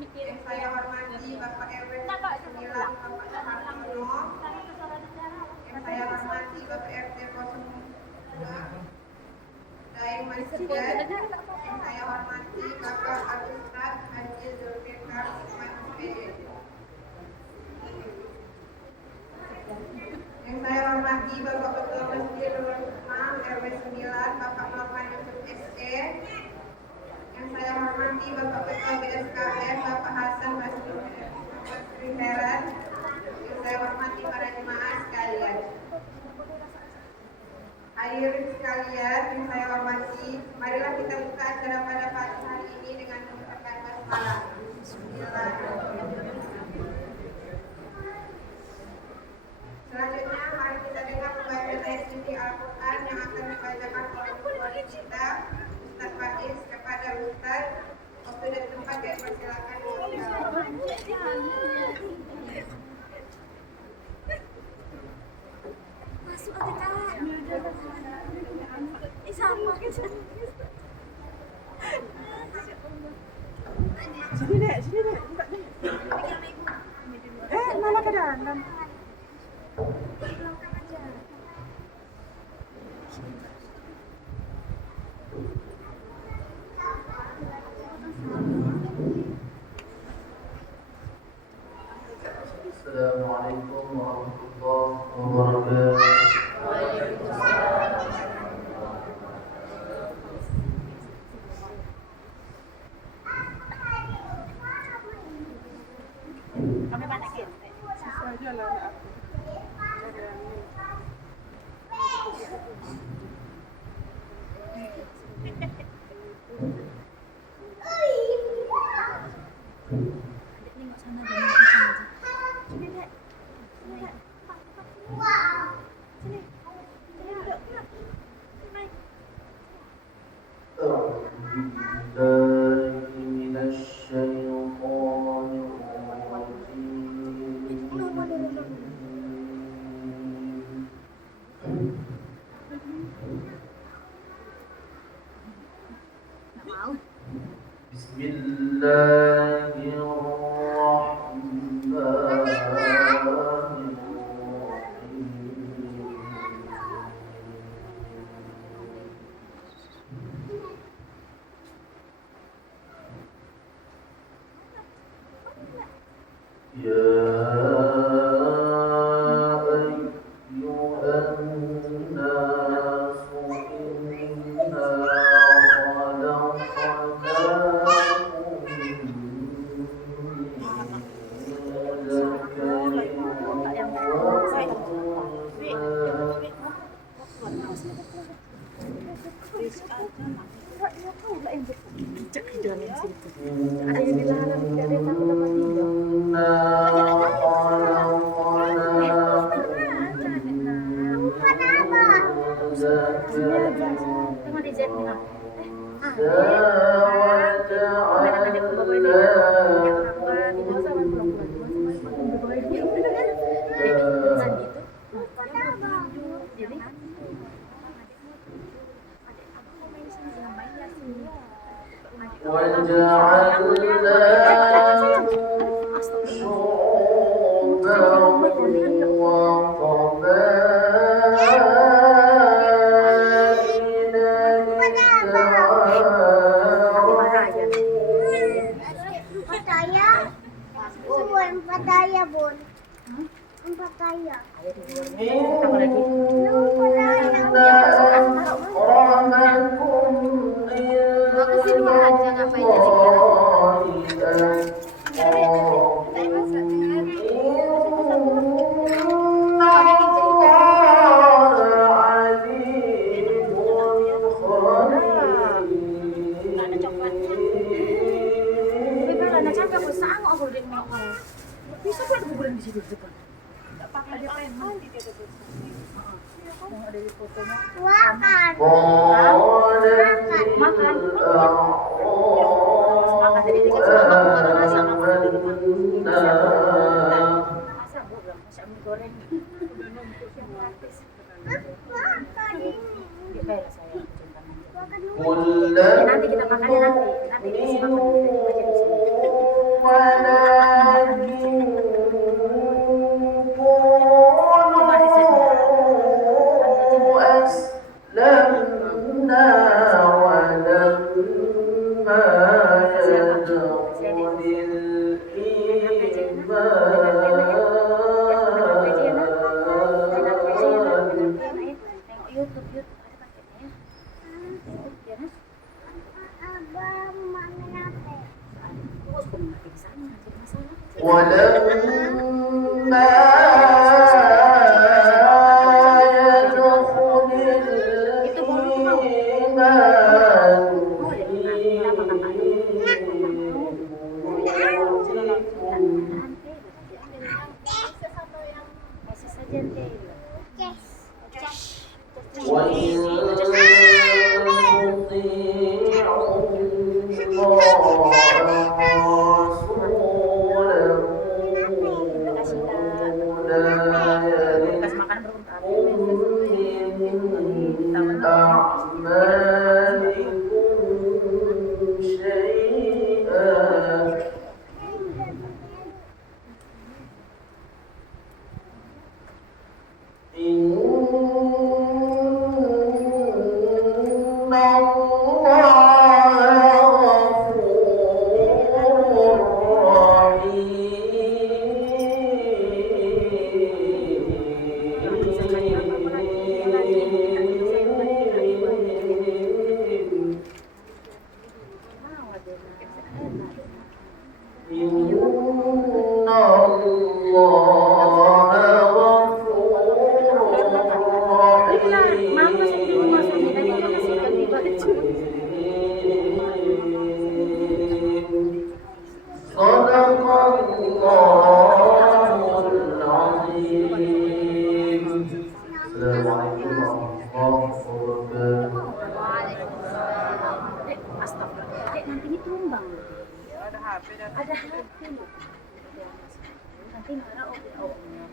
Yang saya hormati Bapak RW 9 Bapak Suhartono. Yang saya hormati Bapak RT 02 Daeng Masjid. Yang saya hormati Bapak Al-Ustaz Haji Zulfikar Usman SPD. Yang saya hormati Bapak Ketua Masjid Nurul Hikmah RW 9 Bapak Muhammad Yusuf SE. Yang saya hormati Bapak Ketua BSKM Bapak Hasan Basri Heran. Yang saya hormati para jemaah sekalian. Hadirin sekalian yang saya hormati, marilah kita buka acara pada pagi hari ini dengan mengucapkan basmalah. Bismillahirrahmanirrahim. Selanjutnya mari kita dengar pembacaan ayat suci Al-Quran yang akan dibacakan oleh guru kita Ustaz Faiz kepada Ustaz. Waktu dan tempat saya persilakan. Masuk aja kak. Sama. Sini dek, buka deh. Malah ke dalam. Assalamualaikum warahmatullahi wabarakatuh. Nanti kita makannya nanti dikasih makan kita baca di sini. ولما يدخل الإيمان وإن تطيعوا الله ورسوله لا يلدكم من أعمالكم شيئا إن الله غفور رحيم إن الله صدق الله العظيم. Assalamualaikum warahmatullahi wabarakatuh. Astagfirullah. Nanti ini tumbang. Ada HP dan Ada HP loh. Nanti marah om-omnya.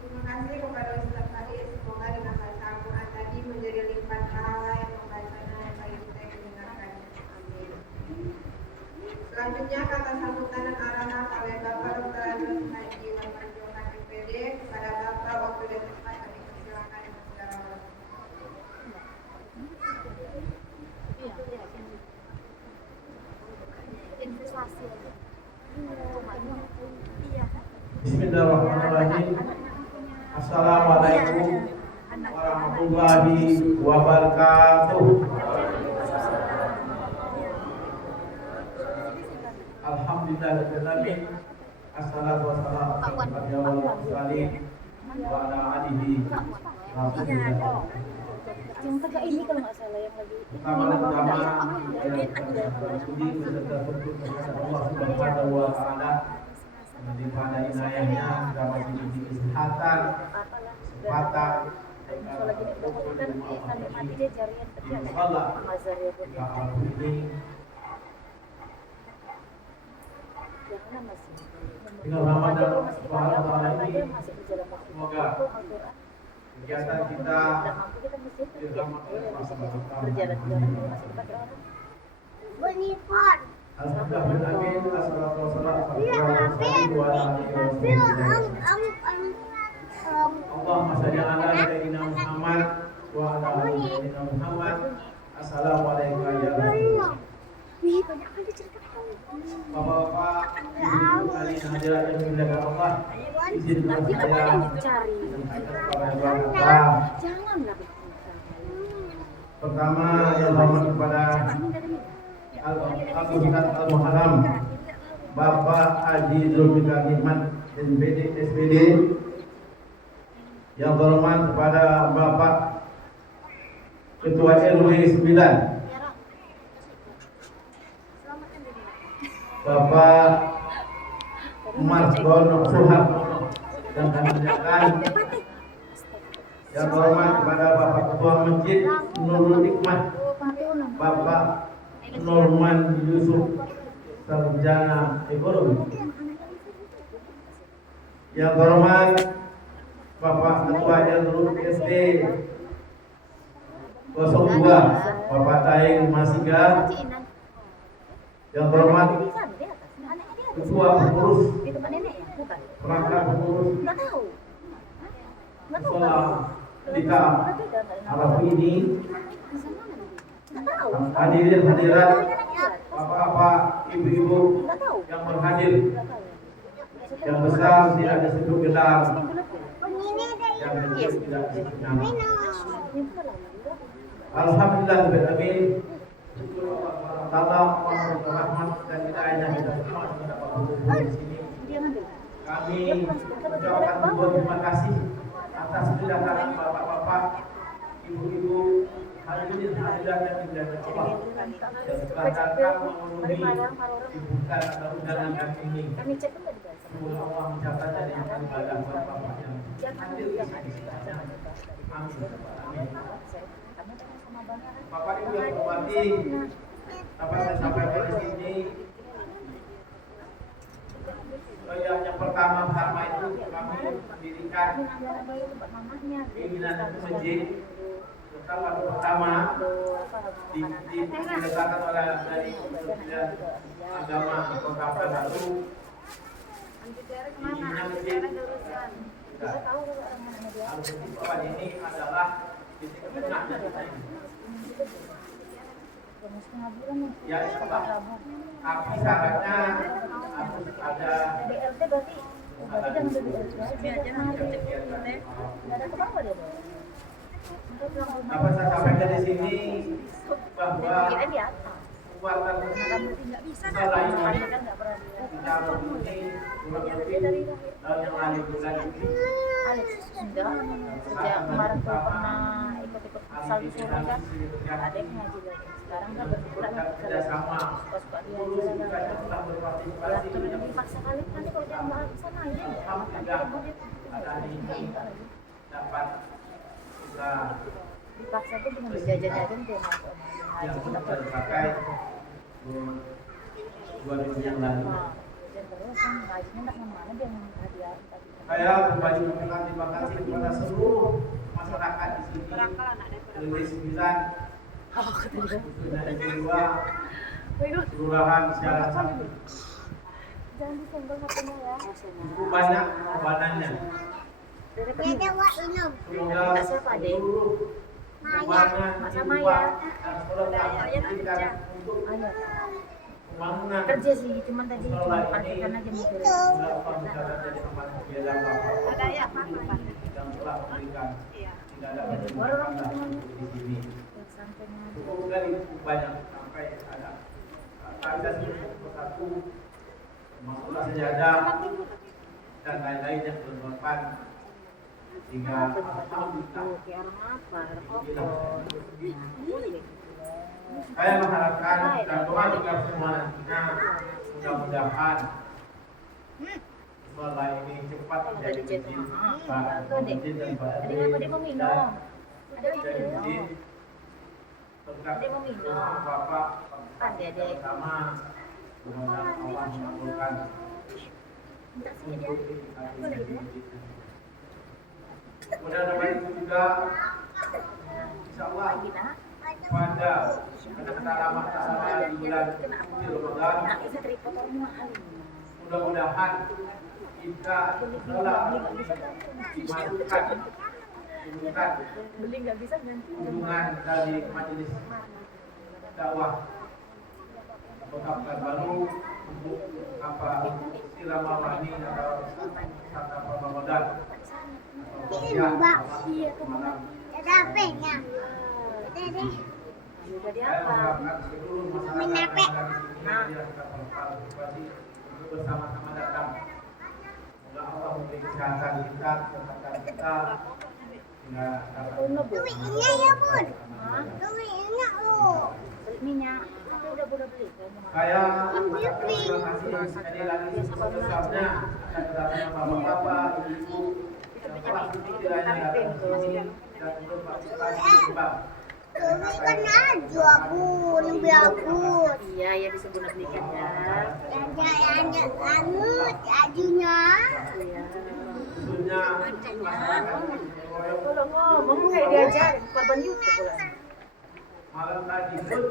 Terima kasih kepada Ustaz Faiz. Semoga dengan baca Al-Quran tadi menjadi lipat pahala yang membacanya yang bagi kita yang mendengarkannya. Amin. Selanjutnya kata sambutan dan arahan oleh Bapak Dr. Agus Haji Warmanjo KPPD kepada Bapak waktu dan tempat kami persilakan dengan segala hormat. Investasi. Iya. Bismillahirrahmanirrahim. Assalamualaikum warahmatullahi wabarakatuh. Alhamdulillahirrahmanirrahim. Assalatu wassalamu ala mursalin wa ala alihi rasulillah. Yang tegak ini kalau nggak salah yang lagi. Pertama-tama bersyukur beserta syukur kepada Allah Subhanahu wa taala pada inayahnya kita masih diberi kesehatan, kesempatan dengan Ramadan Subhanahu wa taala ini semoga kegiatan kita dirahmati Allah Subhanahu wa taala. Alhamdulillah, amin. Assalatu wassalamu ala Allahumma shalli ala sayyidina Muhammad wa ala ali sayyidina Muhammad. Assalamualaikum ya Rasulullah. Wih, banyak kali cerita. Bapak-bapak, ibu kali hadirat yang dimuliakan Allah, izinkan Tapi apa saya yang dicari? menyampaikan kepada bapak. Janganlah. Pertama yang hormat kepada Al-Ustaz Al-Muharram Bapak Haji Zulfikar Nikmat SPD. Yang hormat kepada Bapak Ketua RW 9 Bapak Margono Suhartono dan kebanyakan. Yang hormat kepada Bapak Ketua Masjid Nurul Hikmah Bapak Norman Yusuf Sarjana Ekonomi. Yang hormat Bapak Ketua RW SD 02 Bapak Taing Masiga. Yang hormat Ketua Pengurus Perangkat Pengurus Sekolah Dika Arab ini, hadirin hadirat, bapak-bapak, ibu-ibu yang berhadir, yang besar tidak ada satu gelar, yang kecil tidak disebutkan. Alhamdulillah berabid. Syukur Allah Taala, Allah rahmat dan hidayahnya kita semua mendapat berkumpul di sini. ucapkan terima kasih atas kedatangan bapak-bapak, ibu-ibu, hadirin hadirat yang dimuliakan Allah. Dan setelah datang memenuhi dibuka atau undangan kami ini, Kami cek tuh tadi bahasa. semoga Allah mencatat dari yang ibadah bapak-bapak yang hadir di sini. Amin. Amin. Kamu tanya sama Bangnya kan? Bapak Ibu yang hormati, dapat saya sampaikan di sini. Yang pertama itu kami mendirikan pimpinan masjid. Pertama diletakkan oleh dari Kementerian Agama Kota Pekanbaru. Pimpinan masjid. Bapak ini adalah titik tengah dari ini. Ya, tapi syaratnya harus ada BLT berarti jangan BLT aja. Nggak ada kebang dia dong. dapat saya sampaikan di sini bahwa Kira di atas. kekuatan Nggak bisa selain kan ini nggak berani. kita mempunyai kurang lebih tahun yang lalu bulan ini Alex enggak sejak kemarin tuh pernah ikut-ikut salju suruh kan ada yang ngaji lagi sekarang kan berkurang kerjasama suka dia seluruh aja kita yang telah ya berpartisipasi terus dalam dipaksa kali nanti kalau dia mau ke sana aja ya Alhamdulillah ada ini dapat kita dipaksa tuh dengan berjajan aja tuh yang ngaji kita sudah terpakai 2 minggu yang lalu. dan terus kan ngajinya nggak kemana dia mau hadiah tadi Saya berbagi terima kasih kepada seluruh masyarakat di sini. Negeri 9 khususnya negeri 2 kelurahan Siaran Satu. jangan disenggol HP-nya ya Cukup banyak korbanannya. Semoga seluruh keuangan Sama infak ya. dan sekolah diberikan untuk ayo pembangunan kerja sih cuman tadi cuma parkirkan aja mobil semoga Allah mencatat jadi amal kebiasaan Bapak yang telah memberikan tidak ada kebutuhan di sini. sampainya Cukup dari banyak sampai ada ada satu masalah sejadah dan lain-lain yang bermanfaat sehingga alhamdulillah saya mengharapkan dan doa juga semua nantinya mudah-mudahan sekolah ini cepat menjadi masjid masjid daripada Tadi kenapa dia mau minum? Ada jadi minum. masjid berkat Dia mau minum. Bapak Ada deh. pertama mudah-mudahan Allah mengabulkan Minta sini dia. Boleh dia. mudah-mudahan itu juga insya Allah Lagi nak. pada kata ramah tasawuf di bulan suci Ramadan Nak itu tripod orang mahal. mudah-mudahan kita telah dimasukkan Beli nggak bisa ganti. hubungan dari majelis dakwah Kota Pekanbaru untuk apa silaturahmi atau santap Ramadan Jadi saya apa? mengharapkan seluruh masyarakat yang ada di sini biar kita berpartisipasi untuk bersama-sama datang. Semoga Allah memberi kesehatan kita, kesehatan kita sehingga dapat Beli minyak. Aku udah beli. saya terima kasih sekali lagi sebesar-besarnya atas kedatangan bapak-bapak, ibu-ibu yang telah sekiranya datang ke sini dan berpartisipasi Bang. Iya, ya bisa guna belikan ya. Iya. Khususnya masyarakat Kalau ngomong kayak diajar korban YouTube pula. malam tadi pun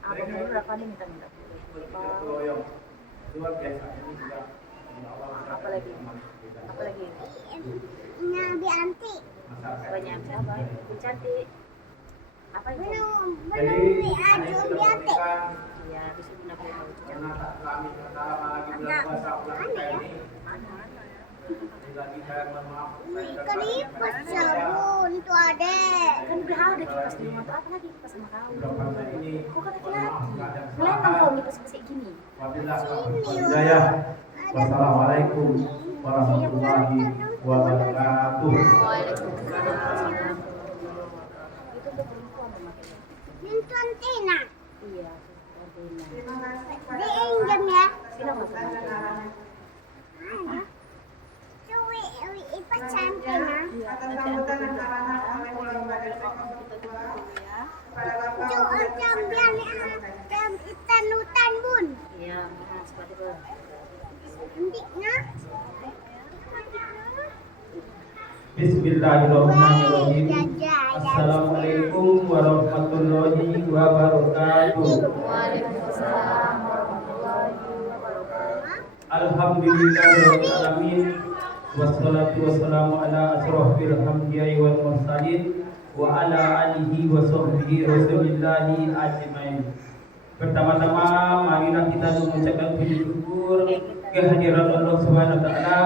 Apa dulu berapa nih minta-minta. berkeroyong luar biasa ini juga Apalagi? Apalagi? masyarakat Banyak siapa? Ibu cantik. Apa itu? jadi hanya itu sudah memberikan Iya, bisa guna beli. karena kami lama lagi bulan puasa bulan kita ini lagi saya mohon maaf Kan udah ada kipas di rumah tuh apa lagi kipas sama kau? saya ini Kau kan mohon maaf laki-laki. nggak ada Ngeliat kan kau kipas kayak gini. wabillahi taufiq wal hidayah. Wassalamualaikum warahmatullahi wabarakatuh. Nonton Tina. Iya, Terima kasih kepada diinjam ya. dan arahan Cuy, ipat Tina. atas sambutan dan arahan oleh Bapak RT 02 kepada Bapak Cuy, jam itan bun. Iya, seperti itu. Endiknya. Bismillahirrahmanirrahim. Assalamualaikum warahmatullahi wabarakatuh. Waalaikumsalam warahmatullahi wabarakatuh. Alhamdulillahirabbil alamin. Wassalatu wassalamu ala asrofil anbiya'i wal mursalin wa ala alihi wa sahbihi rasulillahi ajmain. Pertama-tama marilah kita mengucapkan puji syukur kehadiran Allah Subhanahu wa taala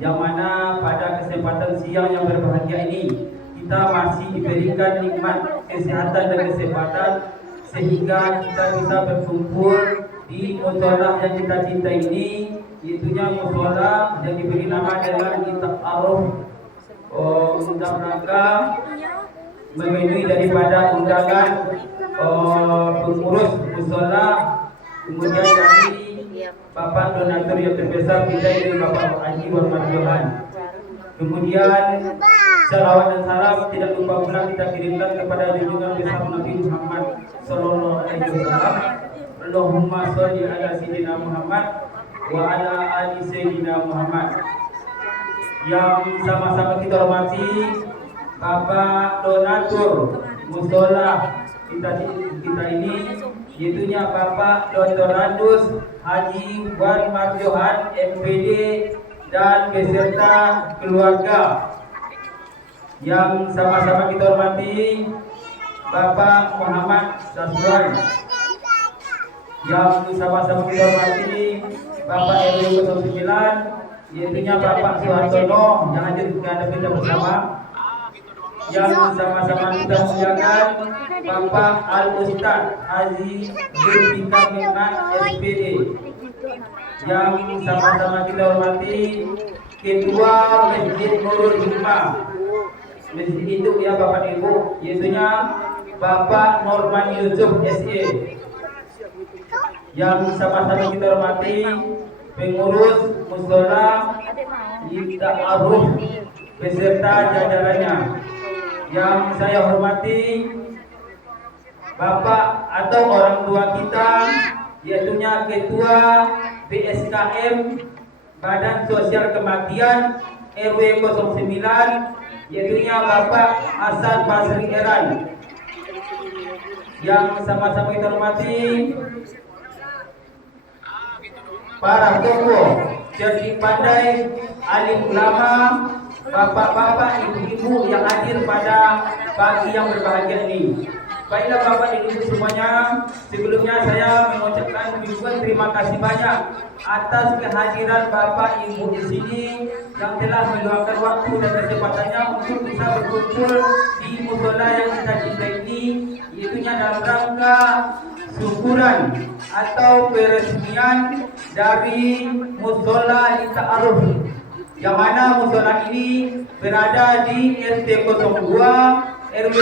yang mana pada kesempatan siang yang berbahagia ini kita masih diberikan nikmat kesehatan dan kesempatan sehingga kita bisa berkumpul di mushola yang kita cintai ini, itunya mushola yang diberi nama dengan Ta'aruf, dalam rangka memenuhi daripada undangan pengurus mushola, kemudian dari Bapak donatur yang terbesar kita ini Bapak Haji Warman Johan. Kemudian salawat dan salam tidak lupa pula kita kirimkan kepada junjungan besar Nabi Muhammad Sallallahu Alaihi Wasallam. Allahumma sholli ala Sayyidina Muhammad wa ala ali Sayyidina Muhammad. Yang sama-sama kita hormati Bapak donatur mushola kita ini, yaitunya Bapak Dr. Randus Haji Wan Marjohan MPD dan beserta keluarga. Yang sama-sama kita hormati Bapak Muhammad Saswan. Yang sama-sama kita hormati Bapak RW 09, yaitunya Bapak Suhartono yang hadir kita bersama. Yang sama-sama kita muliakan Bapak Al-Ustaz Haji Zulfikar Minat SPD. Yang sama-sama kita hormati Ketua Masjid Nurul Hikmah, masjid itu ya Bapak Ibu, yaitunya Bapak Norman Yusuf SE. Yang sama-sama kita hormati pengurus mushola Ta'aruf beserta jajarannya. Yang saya hormati Bapak atau orang tua kita, yaitunya Ketua BSKM Badan Sosial Kematian RW 09, yaitunya Bapak Hasan Basri Eran. Yang sama-sama kita hormati para tokoh cerdik pandai, alim ulama, bapak-bapak, ibu-ibu yang hadir pada pagi yang berbahagia ini. Baiklah Bapak dan Ibu semuanya, sebelumnya saya mengucapkan ribuan terima kasih banyak atas kehadiran Bapak Ibu di sini yang telah meluangkan waktu dan kesempatannya untuk bisa berkumpul di mushola yang kita cintai ini, yaitunya dalam rangka syukuran atau peresmian dari mushola Ta'aruf, yang mana mushola ini berada di RT 02 RW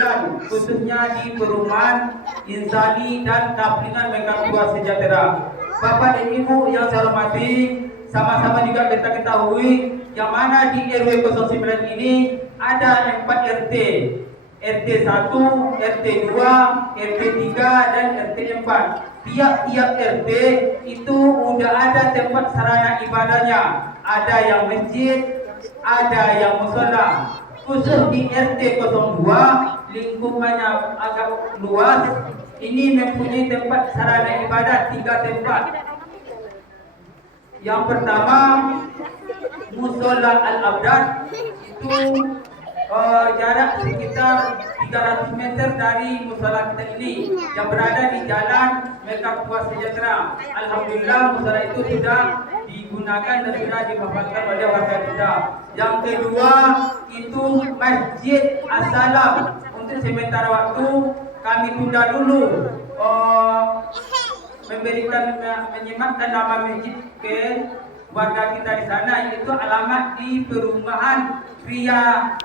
09, khususnya di perumahan Insani dan Kaplingan Mekan Tua Sejahtera. Bapak dan Ibu yang saya hormati, sama-sama juga kita ketahui yang mana di RW 09 ini ada 4 RT. RT 1, RT 2, RT 3, dan RT 4. Tiap-tiap RT itu sudah ada tempat sarana ibadahnya. Ada yang masjid, ada yang mushola. Khusus di RT 02 lingkungannya agak luas, ini mempunyai tempat sarana ibadah 3 tempat. Yang pertama Mushola Al-Abdad, itu jarak sekitar 300 meter dari mushola kita ini yang berada di Jalan Mekan Tua Sejahtera. Alhamdulillah mushola itu sudah digunakan dan sudah dimanfaatkan oleh warga kita. Yang kedua itu Masjid As-Salam. Untuk sementara waktu kami tunda dulu menyematkan nama masjid ke warga kita di sana, yaitu alamat di perumahan Kria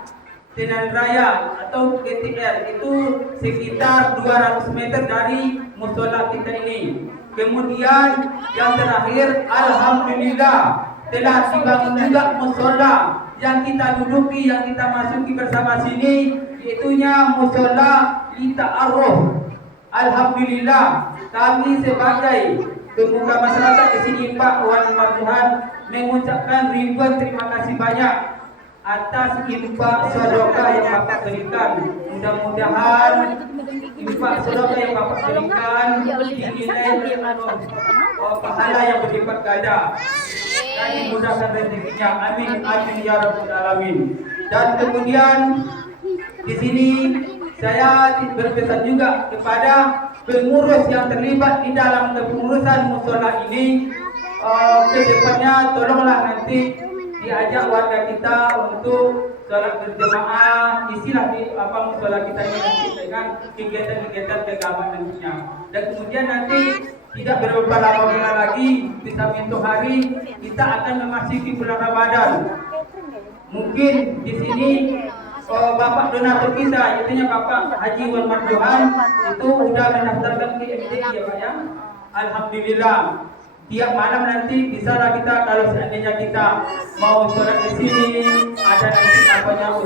Tenan Raya atau KTR, itu sekitar 200 meter dari musola kita ini. Kemudian yang terakhir, alhamdulillah telah dibangun juga musola yang kita duduki, yang kita masuki bersama sini, yaitunya musola Lita'aruf. Alhamdulillah kami sebagai pemuda masyarakat di sini, Pak Wan Marzuhan, mengucapkan ribuan terima kasih banyak atas infak sedekah yang Bapak berikan. Mudah-mudahan infak sedekah yang Bapak berikan dinilai pahala yang berlipat ganda dan dimudahkan rezekinya. Amin amin ya rabbal alamin. Dan kemudian di sini saya berpesan juga kepada pengurus yang terlibat di dalam kepengurusan musola ini, ke depannya tolonglah nanti diajak warga kita untuk sholat berjemaah, isilah di musola kita ini nanti dengan kegiatan-kegiatan keagamaan nantinya. Dan kemudian nanti tidak berapa lama bulan lagi, bisa mentok hari kita akan memasuki bulan Ramadan. Mungkin di sini Bapak donatur kita, yaitu Bapak Haji Wan Marzuhan, itu sudah mendaftarkan ke MTI ya Pak ya. Alhamdulillah. Tiap malam nanti bisalah kita, kalau seandainya kita mau sholat di sini, ada nanti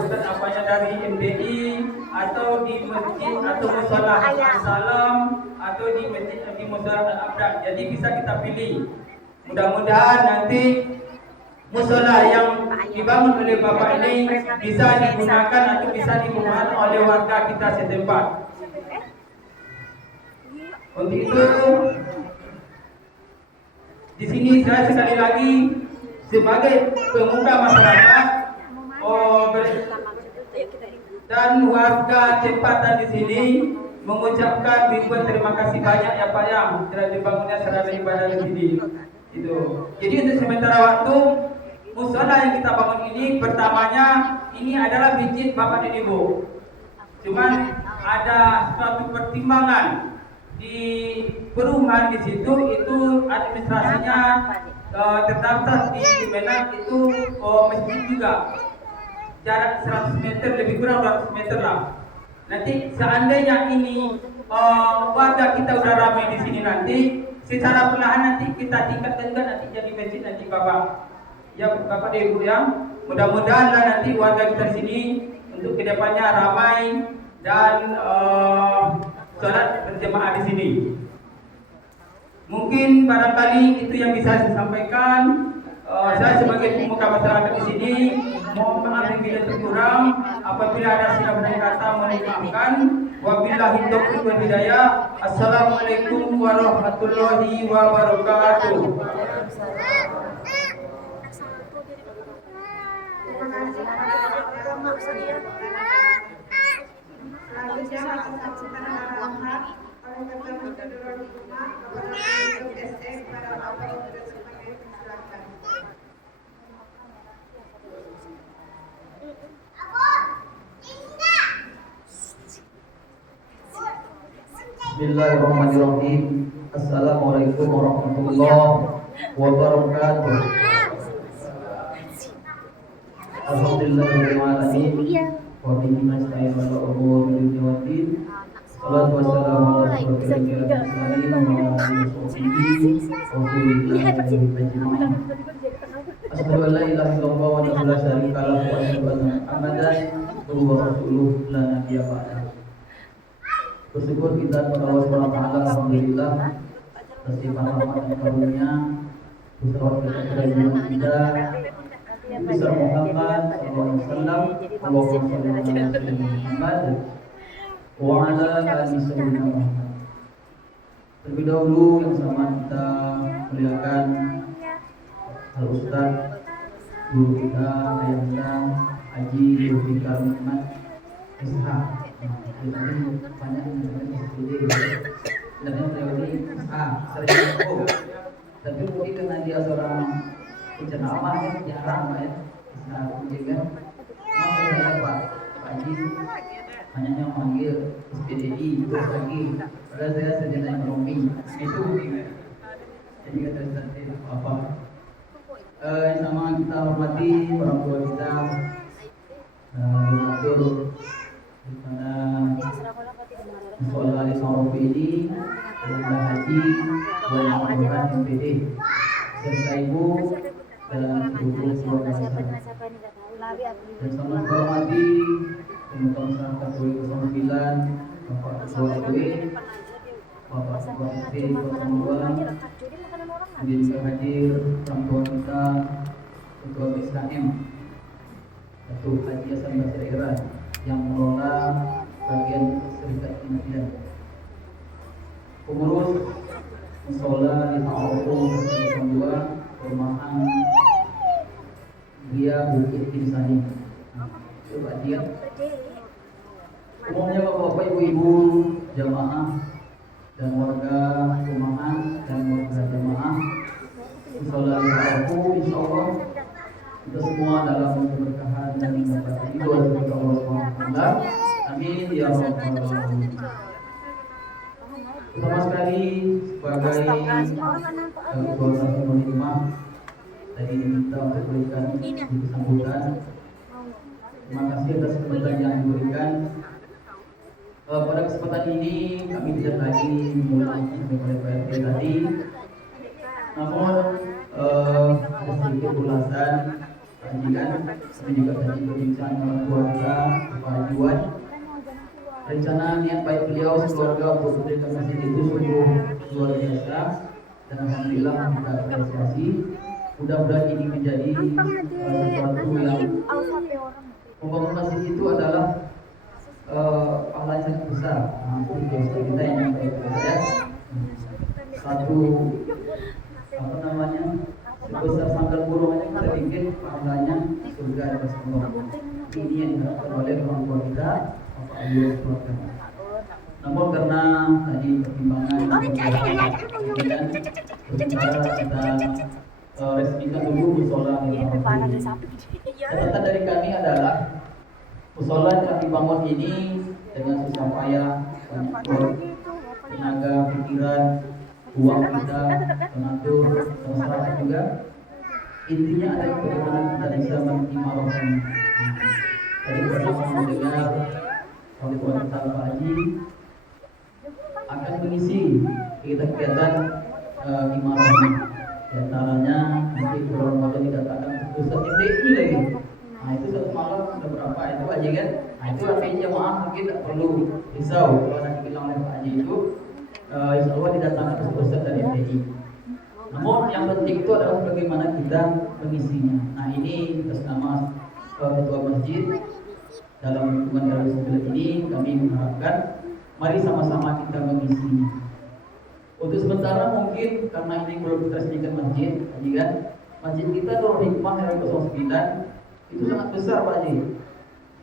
ustaz dari MTI, atau di masjid atau musola Al-Salam, atau di masjid di musola Al-Abdad. Jadi bisa kita pilih. Mudah-mudahan nanti musola yang dibangun oleh Bapak ini bisa digunakan atau bisa digunakan oleh warga kita setempat. Untuk itu, di sini saya sekali lagi sebagai pemuda masyarakat dan warga tempatan di sini mengucapkan ribuan terima kasih banyak ya Pak yang telah dibangunnya sarana ibadah di sini. Itu. Jadi untuk sementara waktu, musola yang kita bangun ini pertamanya ini adalah masjid Bapak dan Ibu. Cuman ada suatu pertimbangan di perumahan di situ, itu administrasinya terdaftar di Kemenak itu masjid juga. Jarak 100 meter, lebih kurang 200 meter lah. Nanti seandainya ini warga kita udah ramai di sini nanti, secara perlahan nanti kita tingkatkan juga nanti jadi masjid nanti Bapak. Ya Bapak dan Ibu ya, mudah-mudahan lah nanti warga kita di sini untuk kedepannya ramai dan sholat berjemaah di sini. Mungkin barangkali itu yang bisa saya sampaikan. Saya sebagai pemuka masyarakat di sini mohon maaf bila terkurang. Apabila ada silap dan kata mohon dimaafkan. Wabillahi taufiq wal hidayah. Assalamualaikum warahmatullahi wabarakatuh. Selanjutnya menyampaikan arahan oleh Ketua Masjidil Rahimah kepada untuk SM pada Bapak Ibu dan semuanya, silakan. Bismillahirrahmanirrahim. Assalamualaikum warahmatullahi wabarakatuh. Alhamdulillahirabbil alamin. Wa bihi nasta'in ala umuri dunya waddin. Salatu wassalamu ala rasulillah Asyhadu an la ilaha illallah wa la syarika lahu wa asyhadu anna Muhammadan abduhu wa rasuluhu la nabiyya ba'dahu. Bersyukur kita kepada Allah Subhanahu wa taala, alhamdulillah atas limpahan rahmat dan karunia. Bersalawat kepada kita Nabi Muhammad sallallahu alaihi wasallam, Allahumma shalli ala sayyidina Muhammad wa ala ali sayyidina Muhammad. Terlebih dahulu yang sama kita muliakan Al Ustaz guru kita, Ayahanda Haji Zulfikar Muhammad SH. Jadi banyak yang SPD dan yang teori sering tapi mungkin karena dia seorang penceramah kan jarang ya. Nah, mungkin kan makanya Pak Haji hanya manggil SPDI terus lagi. Padahal saya sarjana ekonomi itu jadi kata saya apa sama kita hormati orang tua kita, donatur di mana musola di Marofi ini adalah haji dan melakukan SPD serta ibu dan seluruh keluarga besar. Dan sama hormati Pemuda Masyarakat 2009, Bapak Ketua RW, Bapak Ketua RT 02, kemudian juga hadir orang tua kita, Ketua BSKM, Datuk Haji Hasan Basri Iran yang mengelola bagian Serikat Impian, pengurus musola di Ta'awuh 02, perumahan dia Bukit Kinsani. Coba dia. Umumnya bapak-bapak, ibu-ibu, jamaah dan warga rumahan dan warga jamaah musola di Ta'awuh, insya Allah kita semua dalam keberkahan dan mendapat ridho dari Allah SWT. Amin ya rabbal alamin. Pertama sekali sebagai ketua satu rumah tadi diminta untuk berikan sambutan. Terima kasih atas kesempatan yang diberikan. Pada kesempatan ini kami tidak lagi mengulang sampai pada PRT tadi, namun ada sedikit ulasan kajian. Kami juga tadi berbincang dengan keluarga Pak Juan. Rencana niat baik beliau sekeluarga untuk mendirikan masjid itu sungguh luar biasa dan alhamdulillah kita apresiasi. Mudah-mudahan ini menjadi sesuatu yang membangun masjid itu adalah pahala yang sangat besar. Untuk kita yang sampai ya satu apa namanya sebesar sangkal burung aja kita bikin pahalanya surga di atas Allah. Ini yang diharapkan oleh orang tua kita, Bapak Ibu keluarga. Namun karena tadi pertimbangan sementara kita resmikan dulu musola di Ta'awuh. Catatan dari kami adalah musola yang kami bangun ini dengan susah payah, banyak tenaga, pikiran, uang kita, donatur, masyarakat juga. Intinya adalah bagaimana kita bisa menerima rohani. Tadi bersama mendengar orang tua kita Pak Haji akan mengisi kegiatan rohani. Di antaranya nanti bulan Ramadan didatangkan Ustaz MTI lagi. Nah itu satu malam sudah berapa itu Haji kan? Nah itu artinya jemaah mungkin tidak perlu risau kalau nanti bilang oleh Pak Haji itu insya Allah didatangkan Ustaz dari MTI. Namun yang penting itu adalah bagaimana kita mengisinya. Nah ini atas nama Ketua Masjid dalam lingkungan RW 9 ini kami mengharapkan mari sama-sama kita mengisinya. Untuk sementara mungkin karena ini belum diresmikan masjid, kan? Masjid kita Nurul Hikmah RW 09 itu sangat besar Pak Haji.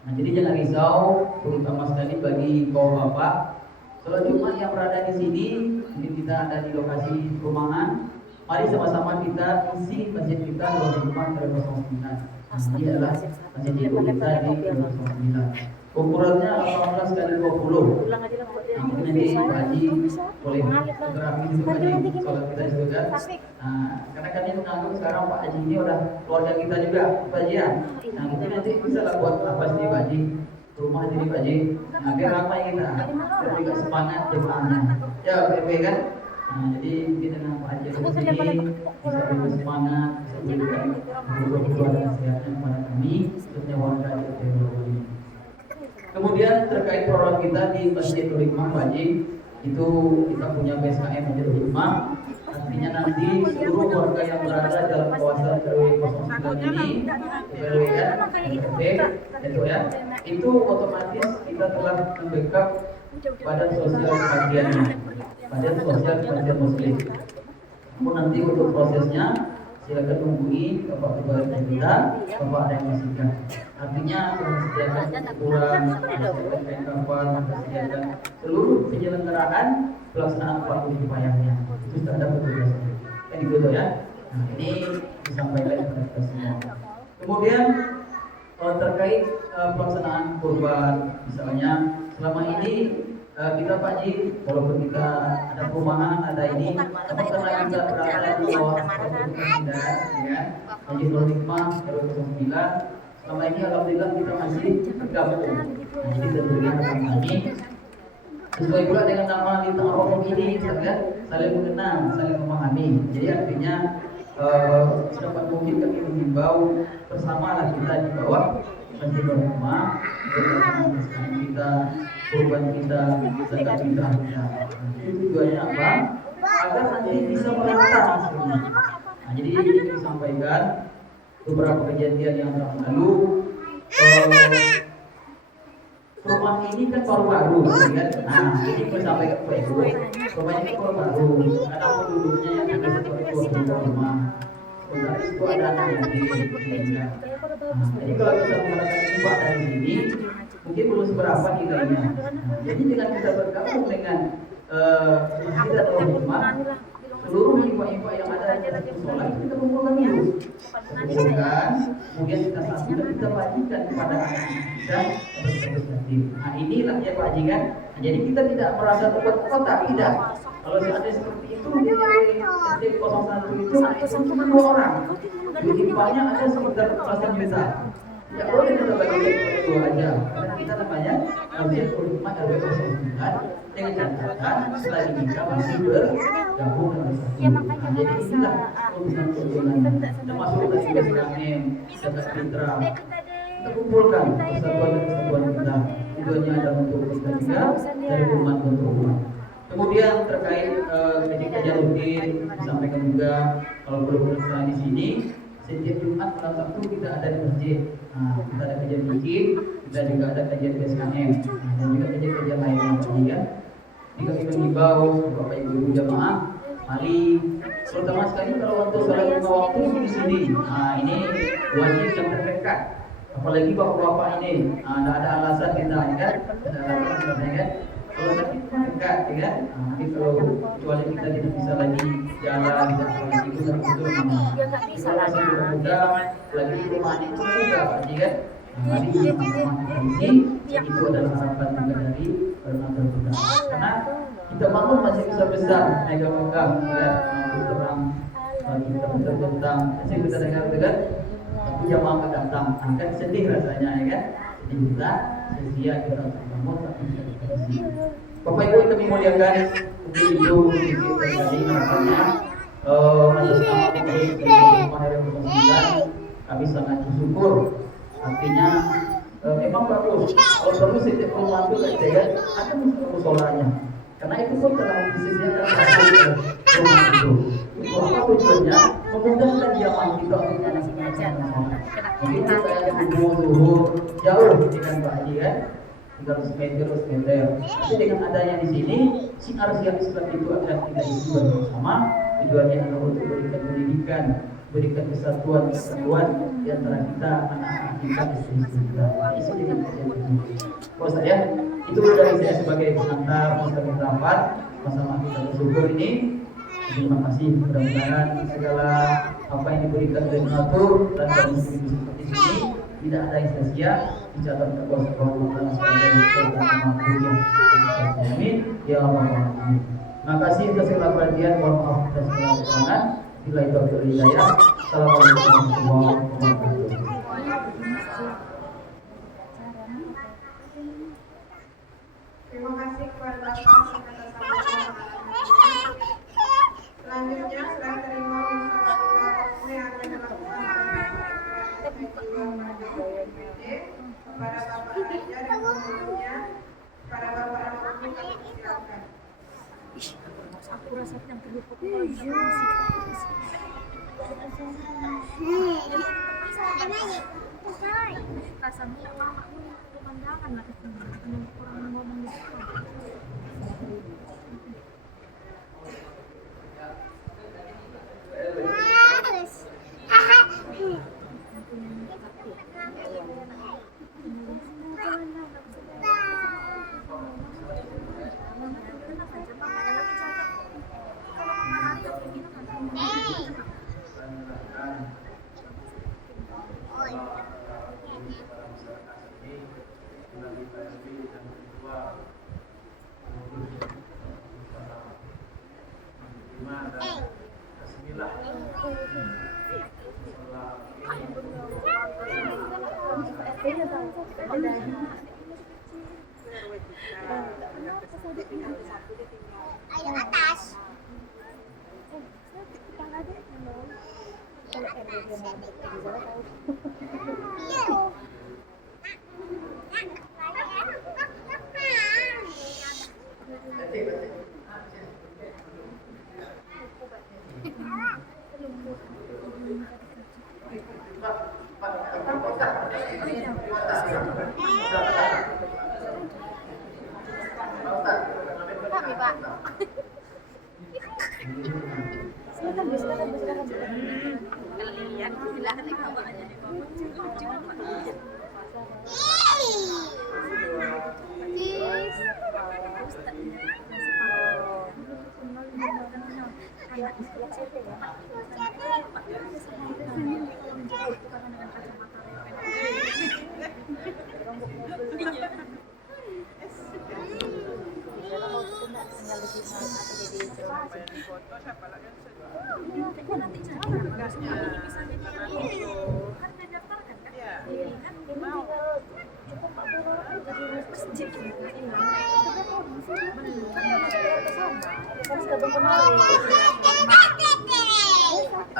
Nah jadi jangan risau, terutama sekali bagi kaum bapak. Sholat Jumat yang berada di sini, mungkin kita ada di lokasi perumahan. Mari sama-sama kita isi masjid kita Nurul Hikmah RW 09. Nah, ini adalah masjid ibu kita di RW 09. Ukurannya 18 kali 20. Nanti Pak Haji boleh terapi di sholat kita di surga. Karena kami menganggap sekarang Pak Haji ini udah keluarga kita juga, Pak Haji ya. Nah mungkin nanti bisa lah buat apa sih Pak Haji, rumah jadi Pak Haji. Nah biar ramai kita, biar juga semangat jemaahnya. Ya PB kan. Nah jadi mungkin dengan Pak Haji di sini bisa beri semangat, bisa berikan berdoa dan nasihatnya kepada kami, khususnya warga di RW ini. Kemudian terkait program kita di Masjid Nurul Hikmah Pak Haji, itu kita punya BSKM Masjid Nurul Hikmah. Artinya nanti seluruh warga yang berada dalam kawasan RW 09 ini, RW itu ya, itu otomatis kita telah membackup badan sosial kajiannya, badan sosial kajian muslim. Namun nanti untuk prosesnya silakan hubungi Bapak Ketua kita, Bapak ada yang masihkan. Artinya mempersiapkan ukuran, mempersiapkan kapal, mempersiapkan seluruh penyelenggaraan pelaksanaan fardu kifayahnya. Itu sudah ada petugasnya. Kan gitu ya. Nah ini disampaikan kepada kita semua. Kemudian terkait pelaksanaan kurban, misalnya selama ini kita Pak Haji, walaupun kita ada perumahan, ada ini, namun karena kita berada di bawah ya, Masjid Nurul Hikmah RW 09. Selama ini alhamdulillah kita masih bergabung. Nah, jadi tentunya akan kami sesuai pula dengan nama di tengah pokok ini, kan? Saling mengenal, saling memahami. Jadi artinya sedapat mungkin kami menghimbau bersamalah kita di bawah Masjid Nurul Hikmah untuk kita, korban kita, zakat kita. Itu tujuannya apa? Agar nanti bisa merata hasilnya. Nah, jadi ini disampaikan beberapa kejadian yang telah lalu. Rumah ini kan baru-baru, kan? Nah, ini saya sampaikan ke Ibu. Rumah ini baru-baru. Ada penduduknya yang ada satu rumah. Sebentar itu ada anak yang di sini. Nah, jadi kalau kita menggunakan upah dari sini, mungkin belum seberapa nilainya. Nah, jadi dengan kita bergabung dengan masjid atau rumah, seluruh info-info yang ada di musola itu kita kumpulkan dulu. Kemudian kita satukan, kita bagikan kepada anak kita. Nah, inilah ya Pak Haji kan. Nah, jadi kita tidak merasa terkotak-kotak, tidak. Kalau seandainya seperti itu di SD 01 itu cuma 2 orang. Infanya ada sekitar belasan juta. Ya boleh kita bagikan kepada 2 aja. Karena kita namanya Masjid Nurul Hikmah RW 09 dengan catatan selagi kita masih bergabung dengan satu. Nah, jadi inilah urusan-urusan termasuk dari BSKM, zakat fitrah. Kita kumpulkan persatuan dan kesatuan kita. Tujuannya adalah untuk kita juga dari umat untuk umat. Kemudian terkait kajian rutin disampaikan juga kalau perlu di sini setiap Jumat malam Sabtu kita ada di masjid. Nah, kita ada kajian fikih, kita juga ada kajian BSKM, dan juga kajian lainnya. Ya. Jika kita mengimbau Bapak Ibu jamaah, mari terutama sekali kalau untuk sholat 5 waktu di sini. Nah, ini wajib yang terdekat. Apalagi bapak-bapak ini, tidak ada alasan kita, kan? Ada alasan kita, kan? Kalau sakit dekat, kan? Nanti kalau kecuali kita tidak bisa lagi jalan, tidak lagi itu kalau masih muda, lagi di rumah itu juga, kan? Mari kita itu adalah harapan juga dari permata kita. Karena kita bangun masih besar, megah-megah, ya, lampu terang, kita terbentang, masih kita dengar kan? Tapi jamaah nggak datang, akan sedih rasanya, ya kan? Jadi kita sia-sia kita bangun tapi tidak dikasih. Bapak Ibu kami muliakan, mungkin itu sedikit dari makanya kami sangat bersyukur. Artinya memang bagus. Kalau perlu setiap rumah itu ada musolanya. Karena itu pun telah disediakan rumah itu. Itu apa tujuannya? Memudahkan jamaah kita untuk anak-anak. Kita kayak subuh jauh dengan Pak Haji kan, 300 meter. Tapi dengan adanya di sini, siar-siar Islam itu akan kita isi bersama. Tujuannya adalah untuk berikan pendidikan, berikan kesatuan di antara kita, anak-anak kita, istri-istri kita. Isi dengan kajian ini. Kalau saya, itu dari saya sebagai pengantar masyarakat rapat, sama-sama kita bersyukur ini. Terima kasih, mudah-mudahan segala apa yang diberikan oleh donatur dan muslim seperti ini tidak ada yang sia-sia, dicatat ke kuasa Allah sebagai kemampuan. Amin. Ya Allah. Terima kasih atas segala perhatian, mohon maaf atas segala kekurangan. Bila itu hidayah. Assalamualaikum warahmatullahi wabarakatuh. Terima kasih kepada Bapak atas sambutan. Selanjutnya serah terima musawarah yang akan dilakukan kepada Bapak Raja dan pengurusnya, kepada Bapak Raja kami persilakan. Aku rasa yang terlupa rasanya lama pemandangan lah kurang ngomong di Bismillah. Ayo atas. Kami, Pak. Silakan, Bu, silakan, Bu, silakan. Lihat, silakan naik bawa aja deh, Bapak. Foto siapa lagi yang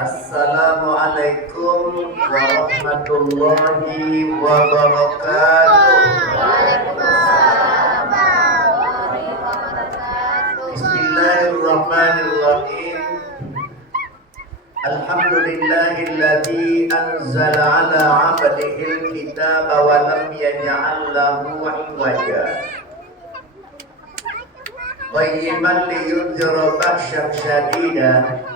Assalamualaikum warahmatullahi wabarakatuh. Bismillahirrahmanirrahim. Alhamdulillahilladzi anzala ala 'abdihil kitaba wa lam yaj'al lahu 'iwaja. Qayyiman liyunzira ba'syan syadidan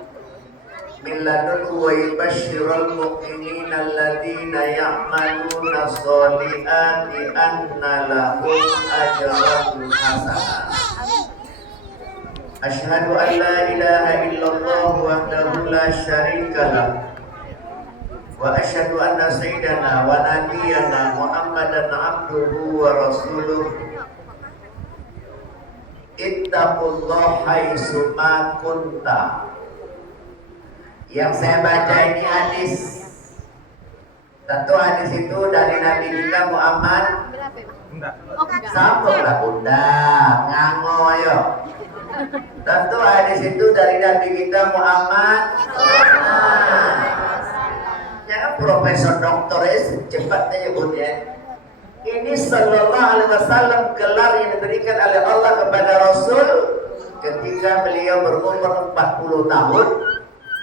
min ladunhu wa yubashshiral mu'minina alladzina ya'maluna sholihati anna lahum ajran hasanah. Asyhadu an la ilaha illallah wahdahu la syarika lah wa asyhadu anna sayyidana wa nabiyyana Muhammadan abduhu wa rasuluh. Ittaqullaha haitsu ma kunta. Yang saya baca ini hadis. Tentu hadis itu dari Nabi kita Muhammad. Sampailah bunda, ngango ayo. Tentu hadis itu dari Nabi kita Muhammad. Jangan profesor doktoris cepat aja bunda ya. Ini sallallahu alaihi wasallam gelar yang diberikan oleh Allah kepada Rasul ketika beliau berumur 40 tahun.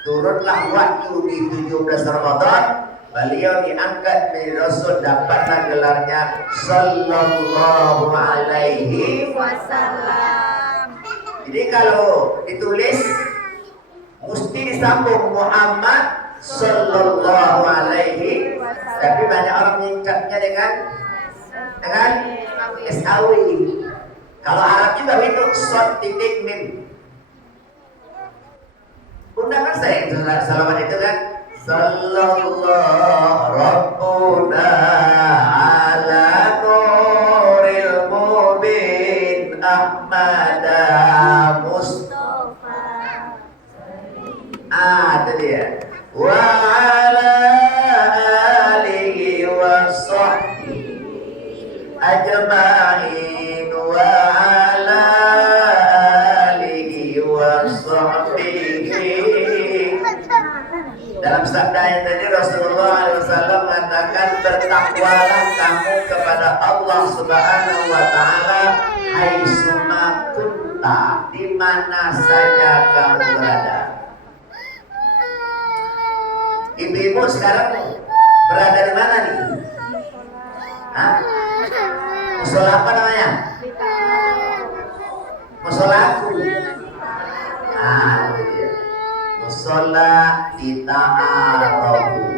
Turunlah wahyu di 17 Ramadan, beliau diangkat menjadi Rasul, dapatlah gelarnya sallallahu alaihi wasallam. Jadi kalau ditulis mesti disambung Muhammad sallallahu alaihi, tapi banyak orang menyingkatnya dengan SAW. Kalau Arab juga itu short titik mim. Bunda kan saya salaman itu kan sallallahu rabbuna ala nuril mubin ahmada mustafa. Itu dia. Wa ala alihi wa sahbihi ajma'in wa ala alihi wa sahbihi. Dalam sabda yang tadi Rasulullah SAW mengatakan, bertakwalah kamu kepada Allah Subhanahu wa Ta'ala haitsuma kunta, di mana saja kamu berada. Ibu-ibu sekarang berada di mana nih? Hah? Musola apa namanya? Musola aku. Itu dia. Musola dita'arabu.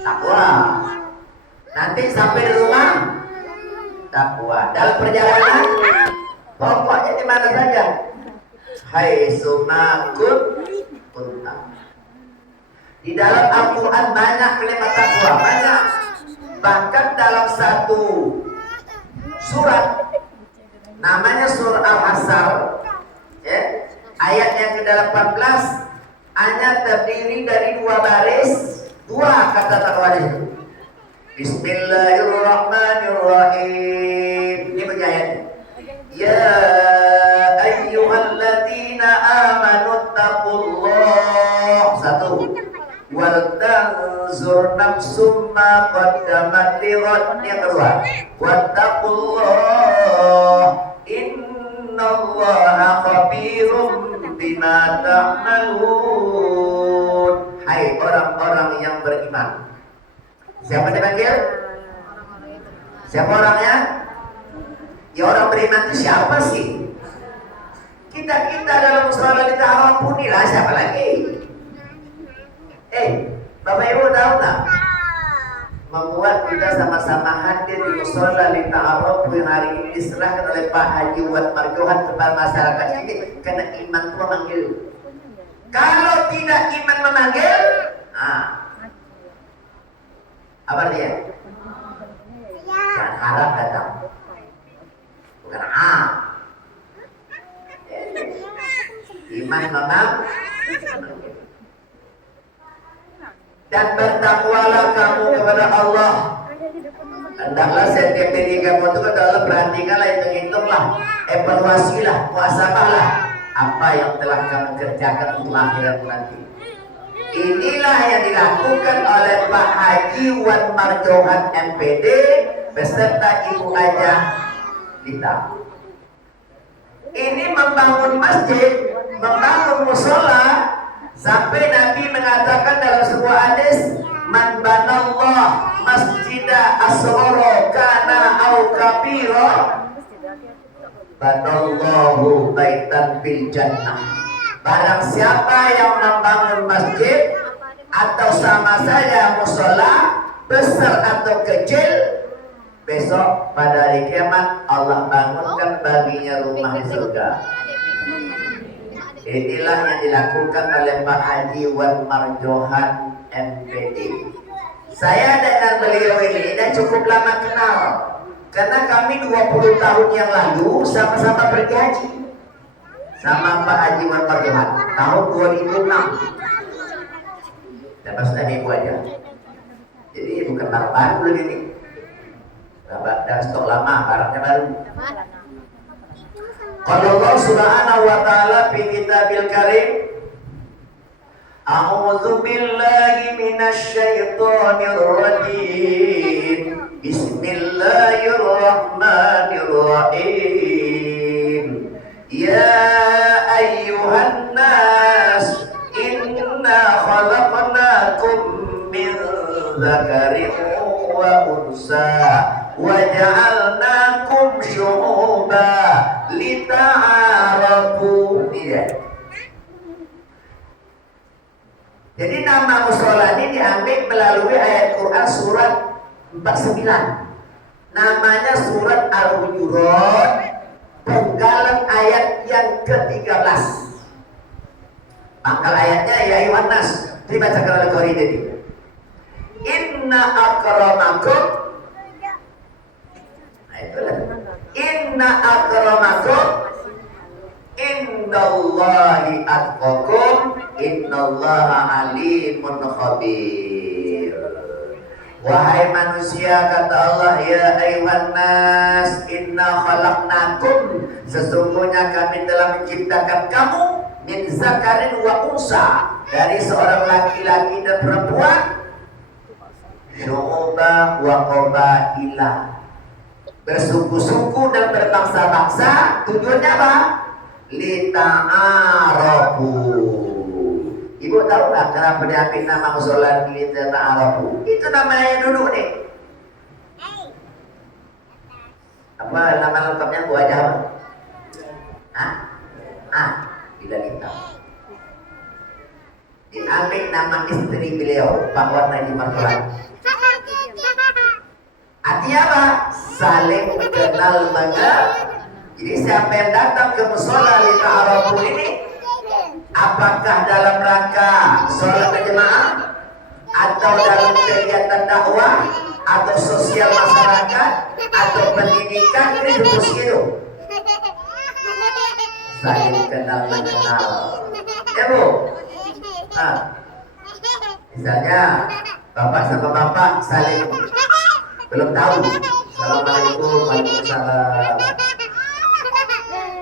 Takwa. Nanti sampai di rumah takwa. Dalam perjalanan pokoknya di mana saja. Haitsuma kunta. Di dalam Al-Quran banyak kalimat takwa, banyak. Bahkan dalam satu surat namanya surah Al-Hasr, ya, ayat yang ke-18, hanya terdiri dari 2 baris, 2 kata taqwa di situ. Bismillahirrahmanirrahim. Ini bunyi ayatnya. Ya ayyuhalladzina amanu taqullah. 1. Wal tanzur nafsum ma qaddamat lighad. Yang kedua, wattaqullah innallaha khabirum bima ta'malun. Hai orang-orang yang beriman. Siapa dipanggil? Siapa orangnya? Ya orang beriman itu siapa sih? Kita dalam musola kita awam punilah, siapa lagi? Bapak Ibu tahu nggak? Membuat kita sama-sama hadir di musola Lita Arab yang hari ini diserahkan oleh Pak Haji Wat Marjohan kepada masyarakat ini karena iman itu memanggil. Kalau tidak iman memanggil, apa dia? Jangan harap datang, bukan iman memanggil. Dan bertakwalah kamu kepada Allah. Hendaklah setiap diri kamu itu adalah perhatikanlah, hitung-hitunglah, evaluasilah, muhasabahlah apa yang telah kamu kerjakan untuk akhirat nanti. Inilah yang dilakukan oleh Pak Haji Wan Marjohan MPD beserta Ibu Aja Lita. Ini membangun masjid, membangun musola. Sampai Nabi mengatakan dalam sebuah hadis, man banallah masjidah asghara kana au kabira banallahu baitan fil jannah. Barang siapa yang membangun masjid atau sama saja musola, besar atau kecil, besok pada hari kiamat Allah bangunkan baginya rumah di surga. Inilah yang dilakukan oleh Pak Haji Wan Marjohan MPD. Saya dengan beliau ini dan cukup lama kenal, karena kami 20 tahun yang lalu sama-sama pergi haji sama Pak Haji Wan Marjohan tahun 2006. Dan maksudnya Ibu aja. Jadi bukan barang baru ini. Dan stok lama, barangnya baru. Kalau Allah Subhanahu wa taala fi kitabil karim, a'udzu billahi minasy syaithanir rajim. Bismillahirrahmanirrahim. Ya ayyuhan nas, inna khalaqnakum min dzakarin wa unsa wa ja'alnakum syu'uban lita'arafu. Jadi nama musola ini diambil melalui ayat Quran surat 49. Namanya surat Al-Hujurat, penggalan ayat yang ke-13. Pangkal ayatnya ya ayyuhan nas, dibacakan oleh Qari tadi. Inna akramakum, inna akramakum indallahi atqakum innallaha alimun khabir. Wahai manusia, kata Allah, ya ayuhan nas, inna khalaqnakum, sesungguhnya kami telah menciptakan kamu min zakarin wa unsa, dari seorang laki-laki dan perempuan, syu'uba wa qabailah, bersuku-suku dan berbangsa-bangsa. Tujuannya apa? Lita'arafu. Ibu tahu nggak kenapa diambil nama musola Lita'arafu? Itu namanya duduk nih. Apa nama lengkapnya Bu Aja apa? Bila kita diambil nama istri beliau, Pak Warna Marjohan. Artinya apa? Saling kenal mengenal. Jadi siapa yang datang ke musola Lita'arafu ini, apakah dalam rangka sholat berjemaah atau dalam kegiatan dakwah atau sosial masyarakat atau pendidikan, ini terus hidup saling kenal mengenal. Ya Bu, Nah, misalnya bapak sama bapak saling belum tahu. Assalamualaikum, waalaikumsalam.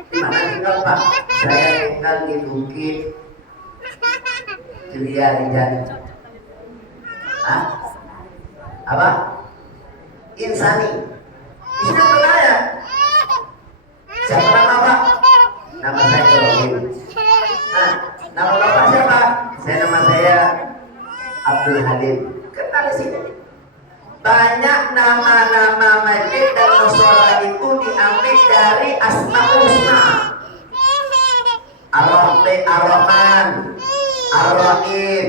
Di mana tinggal Pak? Saya tinggal di Bukit Celia Rijal. Hah? Apa? Insani. Itu bertanya. Siapa nama Pak? Nama saya Ibrahim. Nah, nama bapak siapa? Nama saya Abdul Halim. Kenal di sini. Banyak nama-nama masjid dan musola itu diambil dari Asmaul Husna. Ar-Rahman, Ar-Rahim,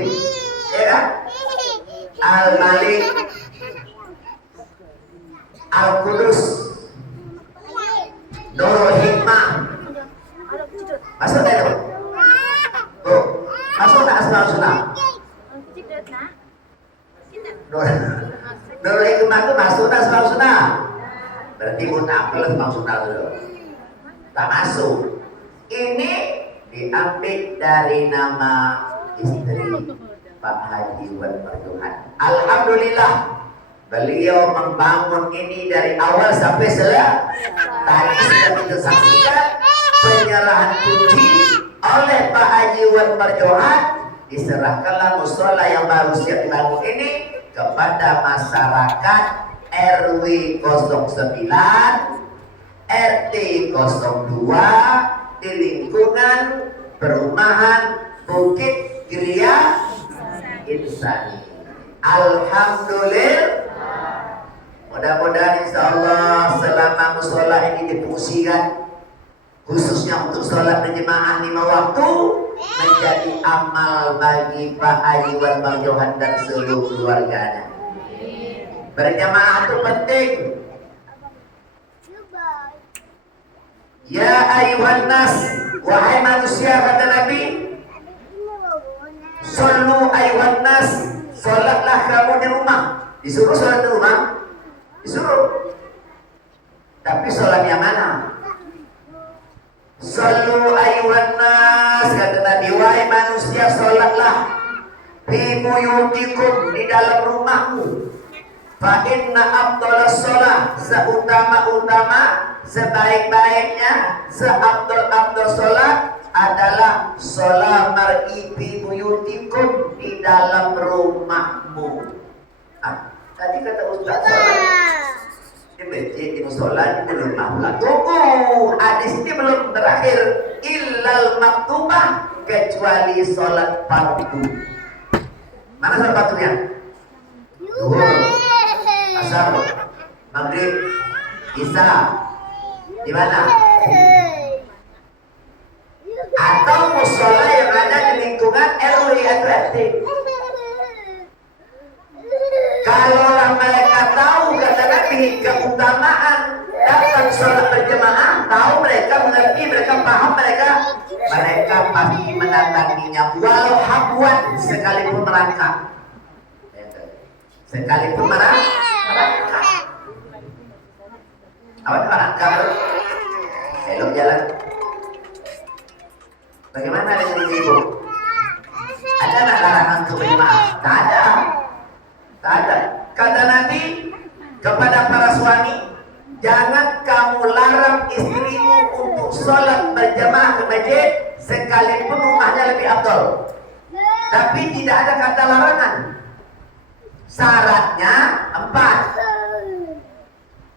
ya kan? Al-Malik, Al-Qudus, Nurul Hikmah. Masuk tak itu? Tuh, masuk tak Asmaul Husna? Nurul Hikmah itu masuk tak Asmaul Husna? Berarti munafik Asmaul Husna dulu. Tak masuk. Ini diambil dari nama istri Pak Haji Wan Marjohan. Alhamdulillah beliau membangun ini dari awal sampai selesai. Tadi sudah kita saksikan penyerahan kunci oleh Pak Haji Wan Marjohan. Diserahkanlah musola yang baru siap dibangun ini kepada masyarakat RW 09, RT 02 di lingkungan perumahan Bukit Celia Insani. Alhamdulillah. Mudah-mudahan insya Allah selama musola ini difungsikan khususnya untuk sholat berjemaah 5 waktu menjadi amal bagi Pak Haji Wan Marjohan dan seluruh keluarganya. Berjemaah itu penting. Ya ayuhan nas, wahai manusia, kata Nabi, sallu ayuhan nas, sholatlah kamu di rumah. Disuruh sholat di rumah? Disuruh. Tapi sholat yang mana? Sallu ayuhan nas, kata Nabi, wahai manusia, sholatlah fi buyutikum, di dalam rumahmu. Fa inna afdalas sholat, seutama-utama, sebaik-baiknya, seabdul-abdul sholat adalah sholat mar'i fi buyutikum, di dalam rumahmu. Tadi kata Ustaz sholat di masjid, di musola, di rumah. Tunggu, hadis ini belum terakhir. Illal maktubah, kecuali sholat fardu. Mana sholat fardunya? Zuhur, asar, maghrib, isya. Di mana? Atau musola yang ada di lingkungan RW atau RT. Kalau mereka tahu, kata Nabi, keutamaan datang sholat berjemaah, tahu mereka, mengerti, mereka paham, mereka pasti mendatanginya walau habwan, sekalipun merangkak. Sekalipun merangkak. Apa itu merangkak? Elok jalan. Bagaimana dengan ibu? Ada nggak larangan untuk berjemaah? Tak ada. Tak ada. Kata Nabi kepada para suami, jangan kamu larang istrimu untuk sholat berjamaah ke masjid sekalipun rumahnya lebih afdal. Tapi tidak ada kata larangan. Syaratnya 4.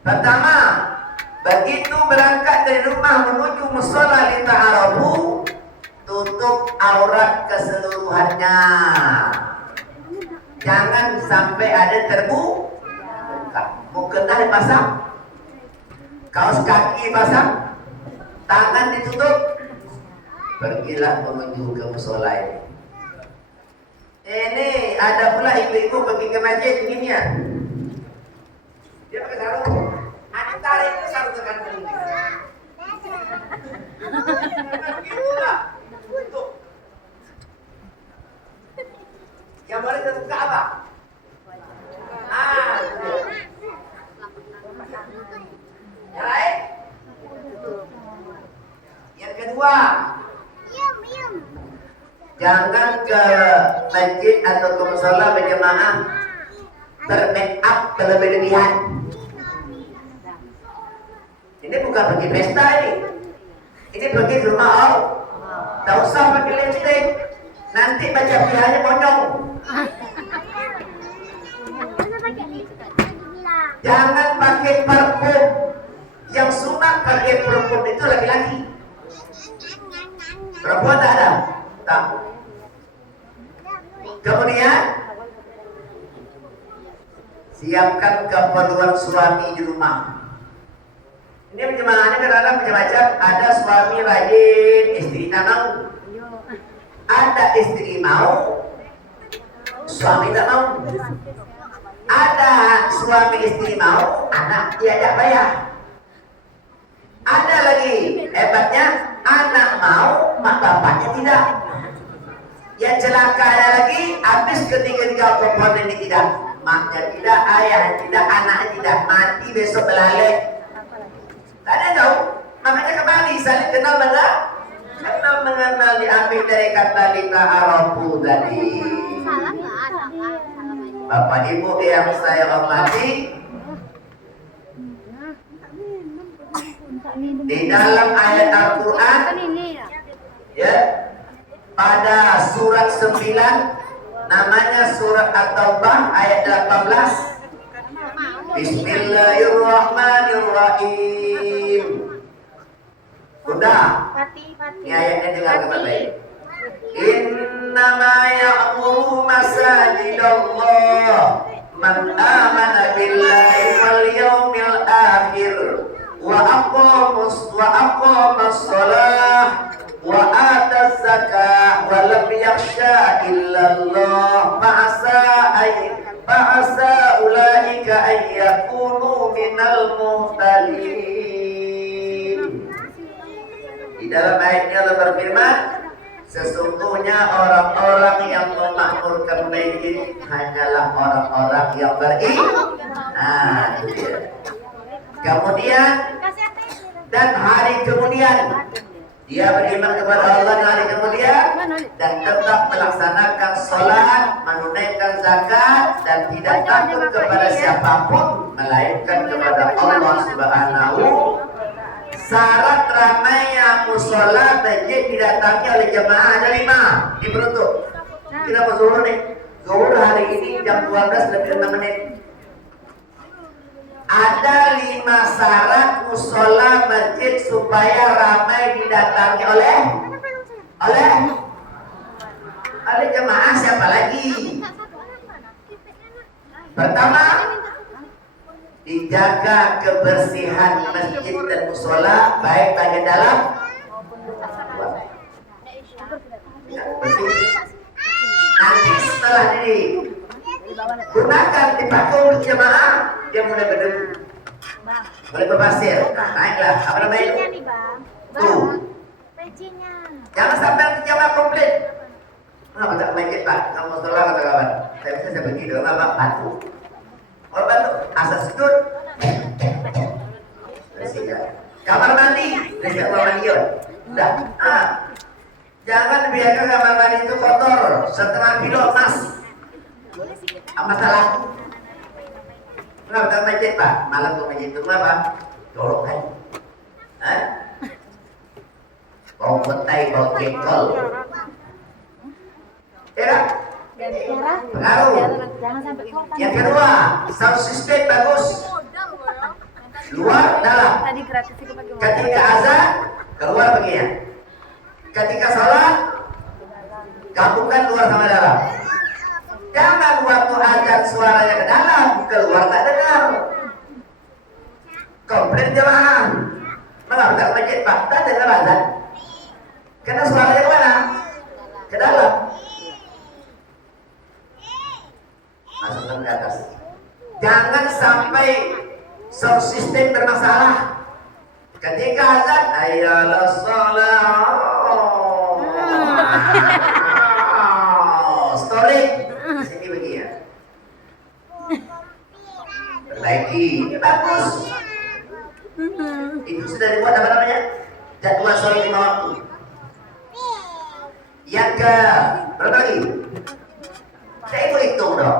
Pertama, begitu berangkat dari rumah menuju musola li ta'arafu, tutup aurat keseluruhannya. Jangan sampai ada terbuka. Mukena dipasang, kaos kaki pasang, tangan ditutup. Pergilah menuju ke musola ini. Ini ada pula ibu-ibu pergi ke masjid begini ya. Dia pakai sarung. Ada tarik sarung tekan ini. Tutup. Yang boleh terbuka apa? Yang lain? Yang kedua, jangan ke masjid atau ke musola berjamaah bermake up berlebihan. Ini bukan pergi pesta ini pergi ke rumah Allah. Tak usah pakai lipstick, nanti baca pihaknya monyong. Jangan pakai parfum. Yang sunat pakai parfum itu laki-laki. Perempuan tak ada. Tak. Kemudian siapkan keperluan suami di rumah. Ini penjemaahnya kadang-kadang macam-macam. Ada suami rajin, istri tak mau. Ada istri mau, suami tak mau. Ada suami istri mau, anak tidak bayar. Ada lagi hebatnya, anak mau, mak bapaknya tidak. Yang celaka ada lagi, habis ketiga-tiga komponen ini tidak. Maknya tidak, ayah tidak, anaknya tidak. Mati besok belalai. Tak ada tahu. Makanya kembali saling kenal mengenal diambil dari kata lita arabu tadi. Bapak Ibu yang saya hormati, di dalam ayat Al-Quran ya, pada surat 9 namanya surat At-Taubah ayat 18. Bismillahirrahmanirrahim. Sudah. Ini ayatnya dengar baik. Innama ya'muru masajidallah man amana billahi wal yawmil akhir wa aqamas shalah wa ataz zakah wa lam yakhsha illallah fa'asa ulaika an yakunu minal muhtadin. Di dalam ayatnya Allah berfirman, sesungguhnya orang-orang yang memakmurkan masjid hanyalah orang-orang yang beriman. Nah, kemudian dan hari kemudian dia beriman kepada Allah dan hari kemudian dan tetap melaksanakan sholat, menunaikan zakat dan tidak takut kepada siapapun melainkan kepada Allah Subhanahu. Syarat ramainya musola masjid didatangi oleh jemaah ada 5 diperuntuk. Kita mau zuhur nih. Zuhur hari ini jam 12 lebih 6 menit. Ada 5 syarat musola masjid supaya ramai didatangi oleh jemaah. Siapa lagi? Pertama, dijaga kebersihan masjid dan musola baik bagian dalam nanti setelah digunakan dipakai untuk jemaah dia mulai berdebu, mulai berpasir. Naiklah apa namanya tuh, jangan sampai jemaah komplit. Kenapa tak masjid Pak? Kamu musola kata kawan saya pergi dengan apa? Batu. Kalau bantu asal sujud bersihkan. Kamar mandi bersihkan kamar mandi. Udah. Jangan biarkan kamar mandi itu kotor setengah kilo emas. Apa salah? Kenapa tak masjid Pak? Malam ke masjid itu apa? Jorok kan? Bau petai, bau jengkol. Ya. Pengaruh. Yang kedua, sound system bagus. Luar dalam. Ketika azan keluar bagian. Ketika sholat gabungkan luar sama dalam. Jangan waktu azan suaranya ke dalam, keluar tak dengar. Komplain jemaah. Mengapa tak masjid Pak? Tak dengar azan. Karena suaranya ke mana? Ke dalam. Masukkan ke atas. Jangan sampai sound system bermasalah. Ketika azan, ayalah sholat. Story. Sini begini ya. Perbaiki. Ini bagus. Itu sudah dibuat apa namanya? Jadwal sholat 5 waktu. Yang ke Berapa lagi? Saya mau hitung dong.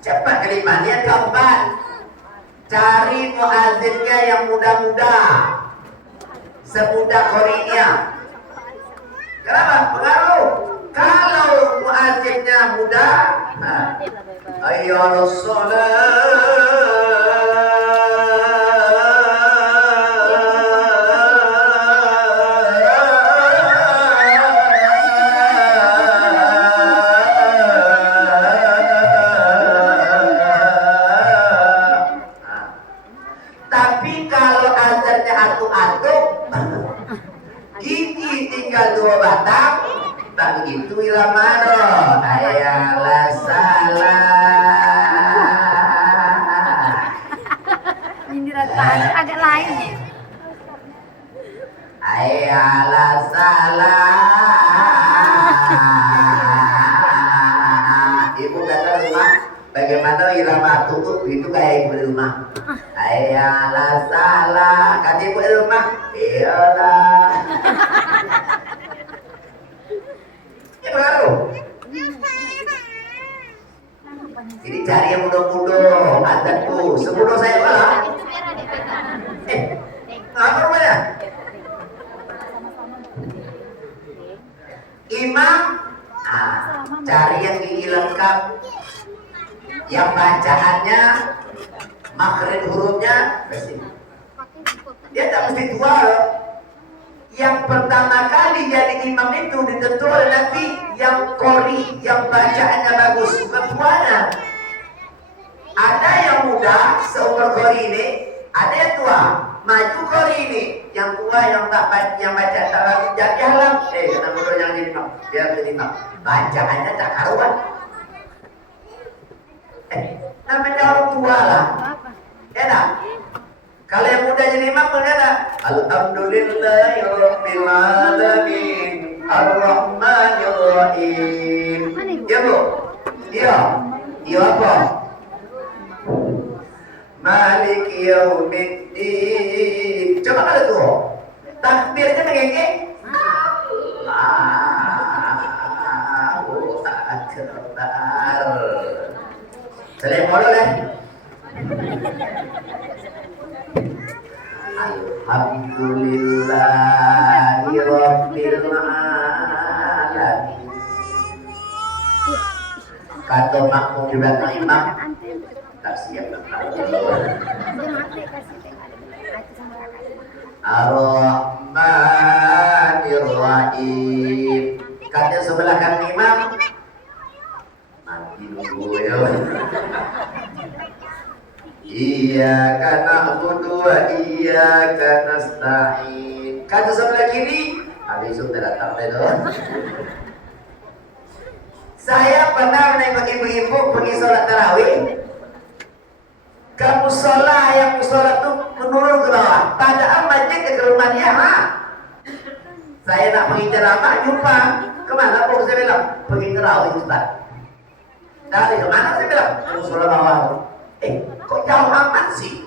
Cepat kelima. Yang keempat, cari muazzinnya yang muda-muda, semuda Qorinya. Kenapa? Pengaruh. Kalau muazzinnya muda, nah, ayo tapi kalau azannya atuk-atuk, gigi tinggal 2 batang, tak begitu ilamano. Ayalah salah. Ini agak lain ya. Ayalah salah. Ibu kata rumah, bagaimana irama tutup itu kayak ibu di rumah. Ayalah salah, kata ibu di rumah. Iyalah. Ini pengaruh. Ini cari yang muda-muda, azanku. Semudah saya malah. Apa rumahnya? Imam, cari yang gigi lengkap, yang bacaannya, makhraj hurufnya, bersih. Dia tak mesti tua loh. Yang pertama kali jadi imam itu ditentu oleh nanti yang qori, yang bacaannya bagus, bukan tuanya. Ada yang muda seumur qori ini, ada yang tua, maju qori ini, yang tua yang tak baca tak jadi halam, kena muda yang jadi imam, biar jadi imam. Bacaannya tak karuan. Namanya orang tua lah. Enak. Kalau yang muda jadi imam benar. Alhamdulillahirabbil alamin arrahmanir rahim. Ya Bu? Iya. Iya apa? Malik yaumiddin. Coba kalau tuh. Takbirnya mengenge. Allahu akbar. Selain modal deh. Alhamdulillahirabbil alamin. Kata makmum di belakang imam tak siap. Ar-Rahmanir Rahim. Kata sebelah kanan imam mati dulu ya. Iyyaka na'budu wa iyyaka nasta'in. Kata sebelah kiri, habis itu datang deh. Saya pernah menengok ibu-ibu pergi sholat tarawih. Ke musola yang musola itu menurun ke bawah. Padahal masjid ke rumah dia, Saya nak pergi ceramah, jumpa. Kemana? Kok saya bilang pergi tarawih Ustaz. Dari kemana saya bilang? Ke musola bawah. Kok jauh amat sih?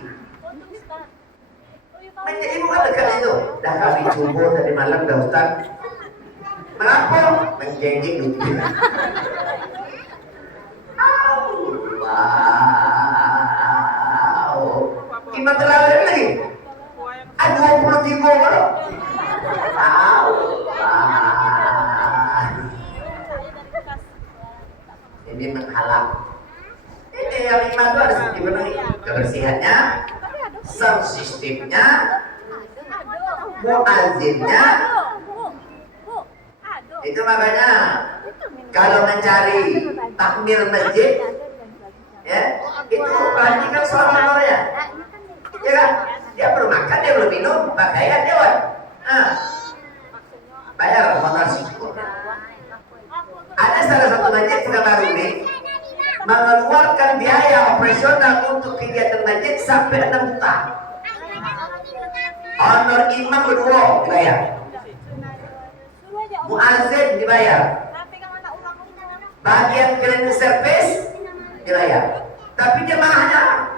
Meja ibu kan dekat itu. Dah kami coba tadi malam dah Ustaz. Mengapa? Menjengik gitu. Wow. Imam terawih lagi? 23 kalau. Ini menghalang. Ini yang lima itu harus dipenuhi. Kebersihannya, sound systemnya, muazzinnya. Itu makanya kalau mencari takmir masjid, ya itu perhatikan soal ya, ya kan? Dia belum makan, dia belum minum, pakaian dia bayar honorasi. Ada salah satu masjid Sukabumi mengeluarkan biaya operasional untuk kegiatan masjid sampai 6 juta. Honor imam berdua dibayar, muazzin dibayar, bagian cleaning service dibayar, tapi jemaahnya,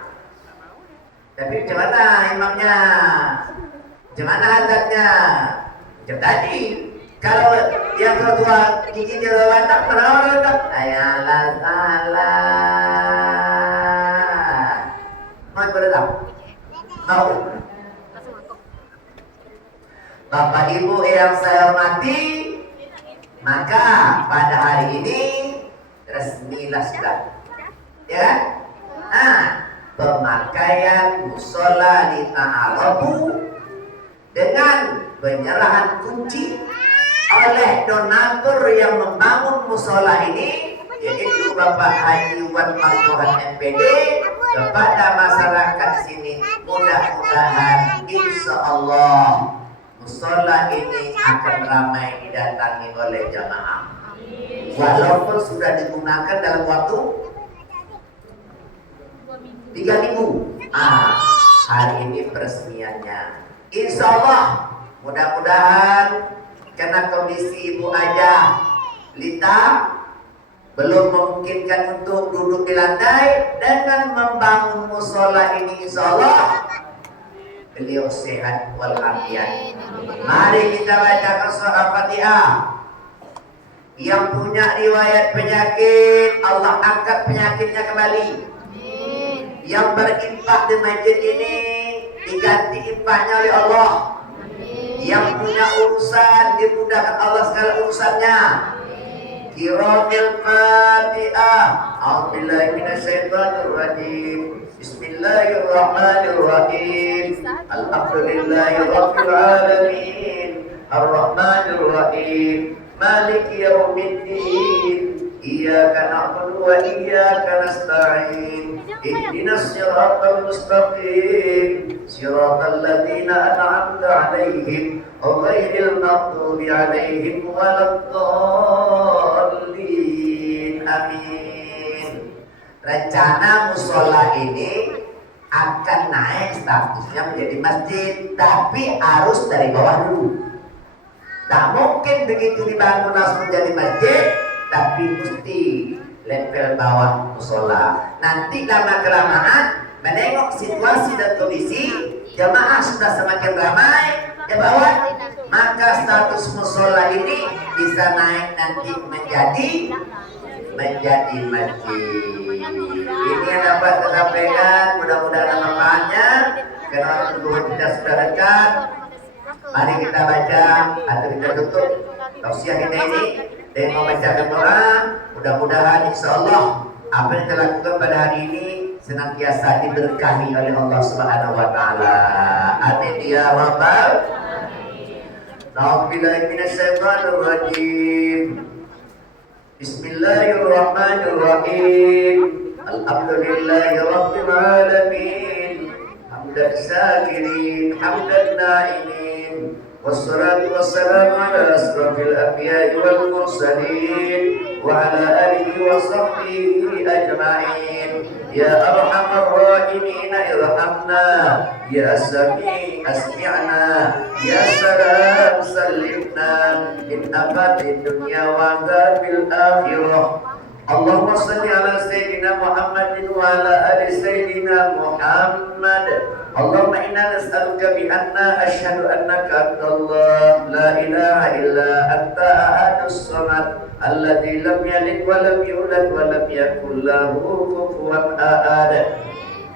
tapi gimana imamnya, gimana adatnya? Tadi kalau yang tua gigi jalan batang mana ayalah salah mau berdak mau Bapak Ibu yang saya hormati, maka pada hari ini resmilah sudah, ya kan? Nah, pemakaian musola di Ta'arabu dengan penyerahan kunci oleh donatur yang membangun musola ini, yaitu Bapak Haji Wan Martohan MPD, kepada masyarakat sini. Mudah-mudahan insya Allah musola ini akan ramai didatangi oleh jamaah. Walaupun sudah digunakan dalam waktu 3 minggu. Hari ini peresmiannya. Insya Allah, mudah-mudahan karena kondisi Ibu Aja Lita belum memungkinkan untuk duduk di lantai, dengan membangun musola ini insya Allah beliau sehat walafiat. Mari kita bacakan surah Al-Fatihah. Yang punya riwayat penyakit, Allah angkat penyakitnya kembali. Yang berinfak di masjid ini diganti infaknya oleh Allah. Yang punya urusan dimudahkan Allah segala urusannya. Qiraatul Fatihah. A'udzubillahi minasyaitonir rajim. Bismillahirrahmanirrahim. Alhamdulillahirabbil alamin. Arrahmanir rahim. Maliki yaumiddin. Iyyaka na'budu wa iyyaka nasta'in. Ihdinas siratal mustaqim. Siratal ladzina an'amta 'alaihim ghairil maghdubi 'alaihim waladdallin. Amin. Rencana musola ini akan naik statusnya menjadi masjid, tapi harus dari bawah dulu. Tak mungkin begitu dibangun langsung menjadi masjid, tapi mesti level bawah musola. Nanti lama-kelamaan menengok situasi dan kondisi jamaah sudah semakin ramai di bawah, maka status musola ini bisa naik nanti menjadi masjid. Ini yang dapat kita sampaikan, mudah-mudahan manfaatnya. Karena waktu kita sudah dekat, mari kita baca atau kita tutup tausiah kita ini dengan membacakan doa. Mudah-mudahan insya Allah apa yang kita lakukan pada hari ini senantiasa diberkahi oleh Allah Subhanahu wa taala. Amin ya rabbal alamin. A'udzubillahi minasyaitonir rajim. Bismillahirrahmanirrahim. Alhamdulillahirabbil alamin. Hamdan syakirin, hamdan na'imin. Wassalatu wassalamu ala asrafil anbiya'i wal mursalin wa ala alihi wa sahbihi ajma'in. Ya arhamar rahimin irhamna, ya sami asmi'na, ya salam sallimna min afati dunya wa adzabil akhirah. Allahumma salli ala sayyidina Muhammadin wa ala ali sayyidina Muhammad. Allahumma inna nas'aluka bi anna asyhadu annaka antallah la ilaha illa anta ahadus samad alladzi lam yalid wa lam yulad wa lam yakul lahu kufuwan ahad.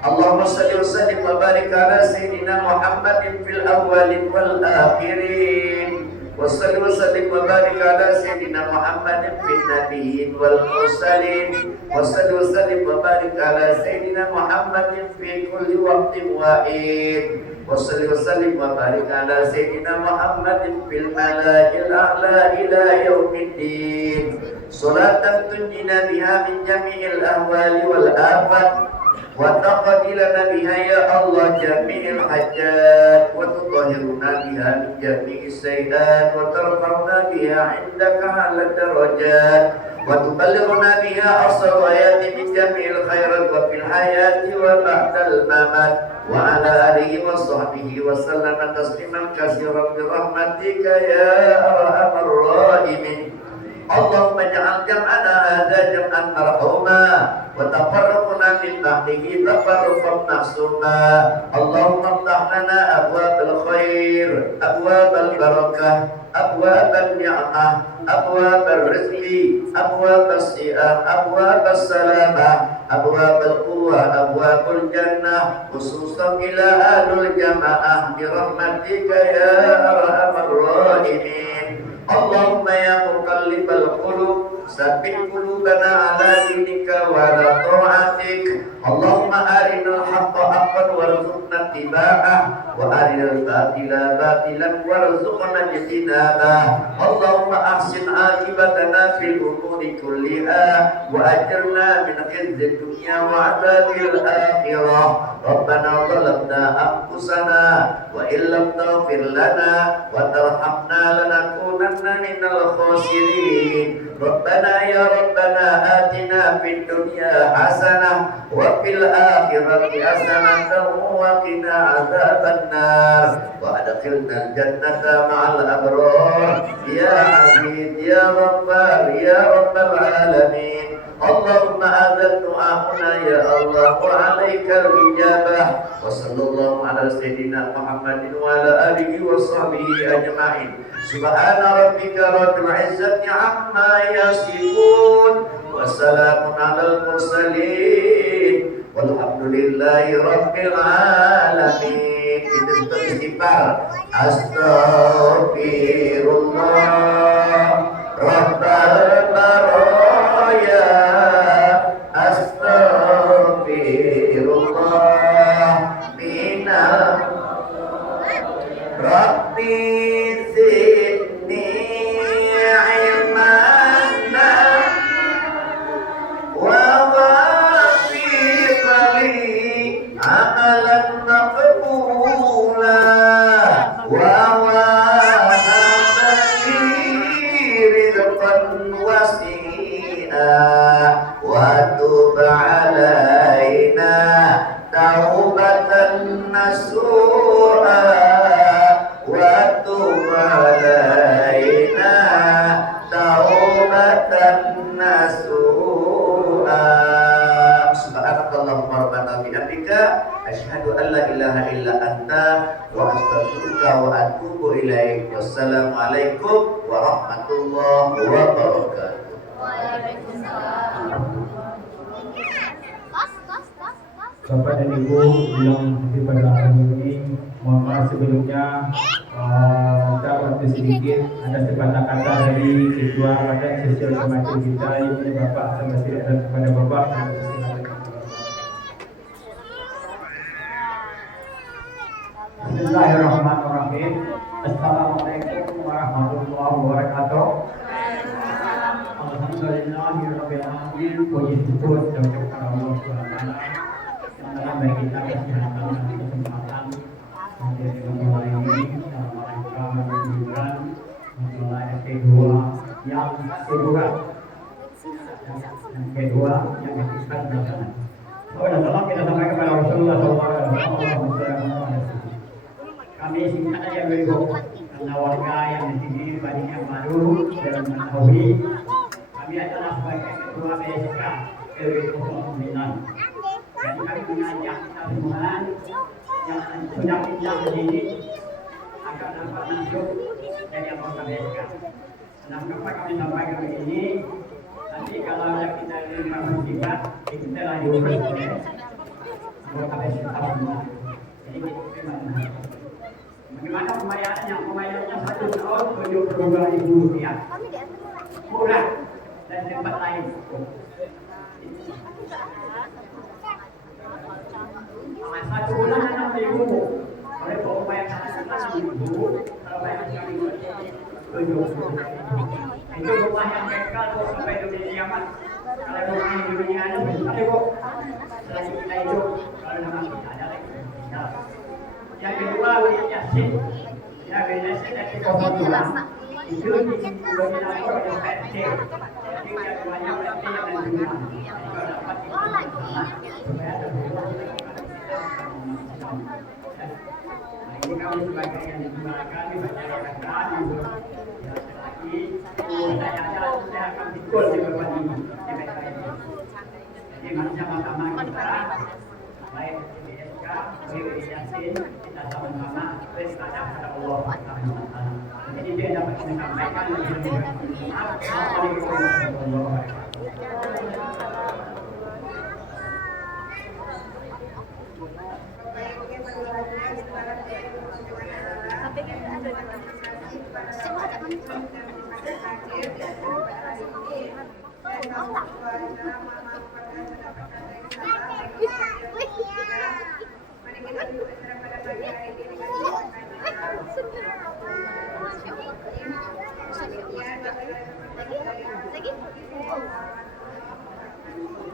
Allahumma salli wa sallim wa barik ala sayyidina Muhammadin fil awwalin wal akhirin. Wa salli wa sallim wa barik ala sayyidina Muhammadin fil nabiyyin wal mursalin. Wa salli wa sallim wa barik ala sayyidina Muhammadin fi kulli waqtin wa in. Wa salli wa sallim wa barik ala sayyidina Muhammadin fil mala'il a'la ila yaumiddin. Salatan tunjina biha min jami'il ahwali wal afat wa taqaddilana biha ya Allah jami'il hajat wa tutahhiruna biha min jami'is sayyi'at wa tarfa'una biha 'indaka 'ala darajat wa tuballighuna biha aqsal hayati min jami'il khairat wa fil hayati wa ba'dal mamat wa 'ala alihi wa sahbihi wa sallama tasliman katsiran bi rahmatika ya arhamar rahimin. Allahumma ja'al jam'ana hadza jam'an marhuma wa tafarraqna min ba'dihi tafarruqan ma'suma. Allahumma iftah lana abwabal khair, abwabal barakah, abwabal ni'mah أبواب الرزق أبواب الصيام أبواب السلامة أبواب القوة أبواب الجنة خصوصا إلى أهل الجماعة برحمتك يا أرحم الراحمين. اللهم يا مقلب القلوب ثبت قلوبنا على دينك وعلى طاعتك. اللهم أرنا الحق حقا وارزقنا اتباعه وأرنا الباطل باطلا وارزقنا اجتنابه. اللهم أحسن عاقبتنا في الأمور كلها وأجرنا من خزي الدنيا وعذاب الآخرة. ربنا ظلمنا أنفسنا وإن لم تغفر لنا وترحمنا لنكونن من الخاسرين. ربنا يا ربنا آتنا في الدنيا حسنة وفي الآخرة حسنة وقنا عذاب النار وأدخلنا الجنة مع الأبرار يا عزيز يا غفار يا رب العالمين. اللهم هذا دعاءنا يا الله وعليك الإجابة. وصلى الله على سيدنا محمد وعلى آله وصحبه أجمعين. سبحان ربك رب العزة عما يصفون وسلام على المرسلين والحمد لله رب العالمين. Kita untuk istighfar. Astaghfirullah Rabbal baraya. Astaghfirullah minal Rabbi zidni ilmana wa wafiq li amalan maqbula wa wahabli rizqan wasi'a wa tub alaina taubatan nasuha wa tub alaina taubatan nasuha. Subhanakallahumma rabbana bihamdika asyhadu an la ilaha illa anta wa astaghfiruka wa atubu ilaik. Wassalamualaikum warahmatullahi wabarakatuh. Bapak dan Ibu yang hadir pada hari ini, mohon maaf sebelumnya kita waktu sedikit ada sepatah kata dari ketua badan sosial remaja kita ini Bapak Samsiri dan kepada Bapak. Bismillahirrahmanirrahim. Assalamualaikum warahmatullahi wabarakatuh. Alhamdulillahirabbil alamin. Puji syukur kepada Allah Subhanahu dalam bagi kita kesehatan dan kesempatan menjadi memulai ini dalam rangka menunjukkan memulai kedua yang kedua yang kita lakukan. Salam kita sampaikan kepada Rasulullah SAW. Kami singkat saja beribu karena warga yang di sini banyak yang baru dan mengetahui kami adalah sebagai ketua BSK RW 09. Jadi kami mengajak kita semua yang sudah pindah ke sini agar dapat masuk jadi anggota BSK. Dan kenapa kami sampaikan begini? Nanti kalau ada kita lima musibah, kita lagi urus oleh anggota BSK semua. Jadi kita bagaimana pembayarannya? Pembayarannya 1 tahun 72.000 rupiah. Murah dan tempat lain. Satu bulan 6.000. Kalau bayar 6.000, kalau bayar 7.000. Itu rumah yang kekal sampai dunia kiamat. Kalau rumah yang dunia ada besar ibu. Selagi kita hidup, kalau nanti ada lagi. Yang kedua wilayah Yasin. Ya wilayah Yasin dari Kota itu dikoordinator oleh PT. Jadi keduanya PT dan jumlah. Jadi kalau dapat supaya ini kami sebagai yang digunakan di banyak kata lagi saya akan ikut di beberapa ini. Jadi sama-sama kita baik di SK, baik di Yasin, kita sama-sama beribadah kepada Allah. Jadi dia dapat menyampaikan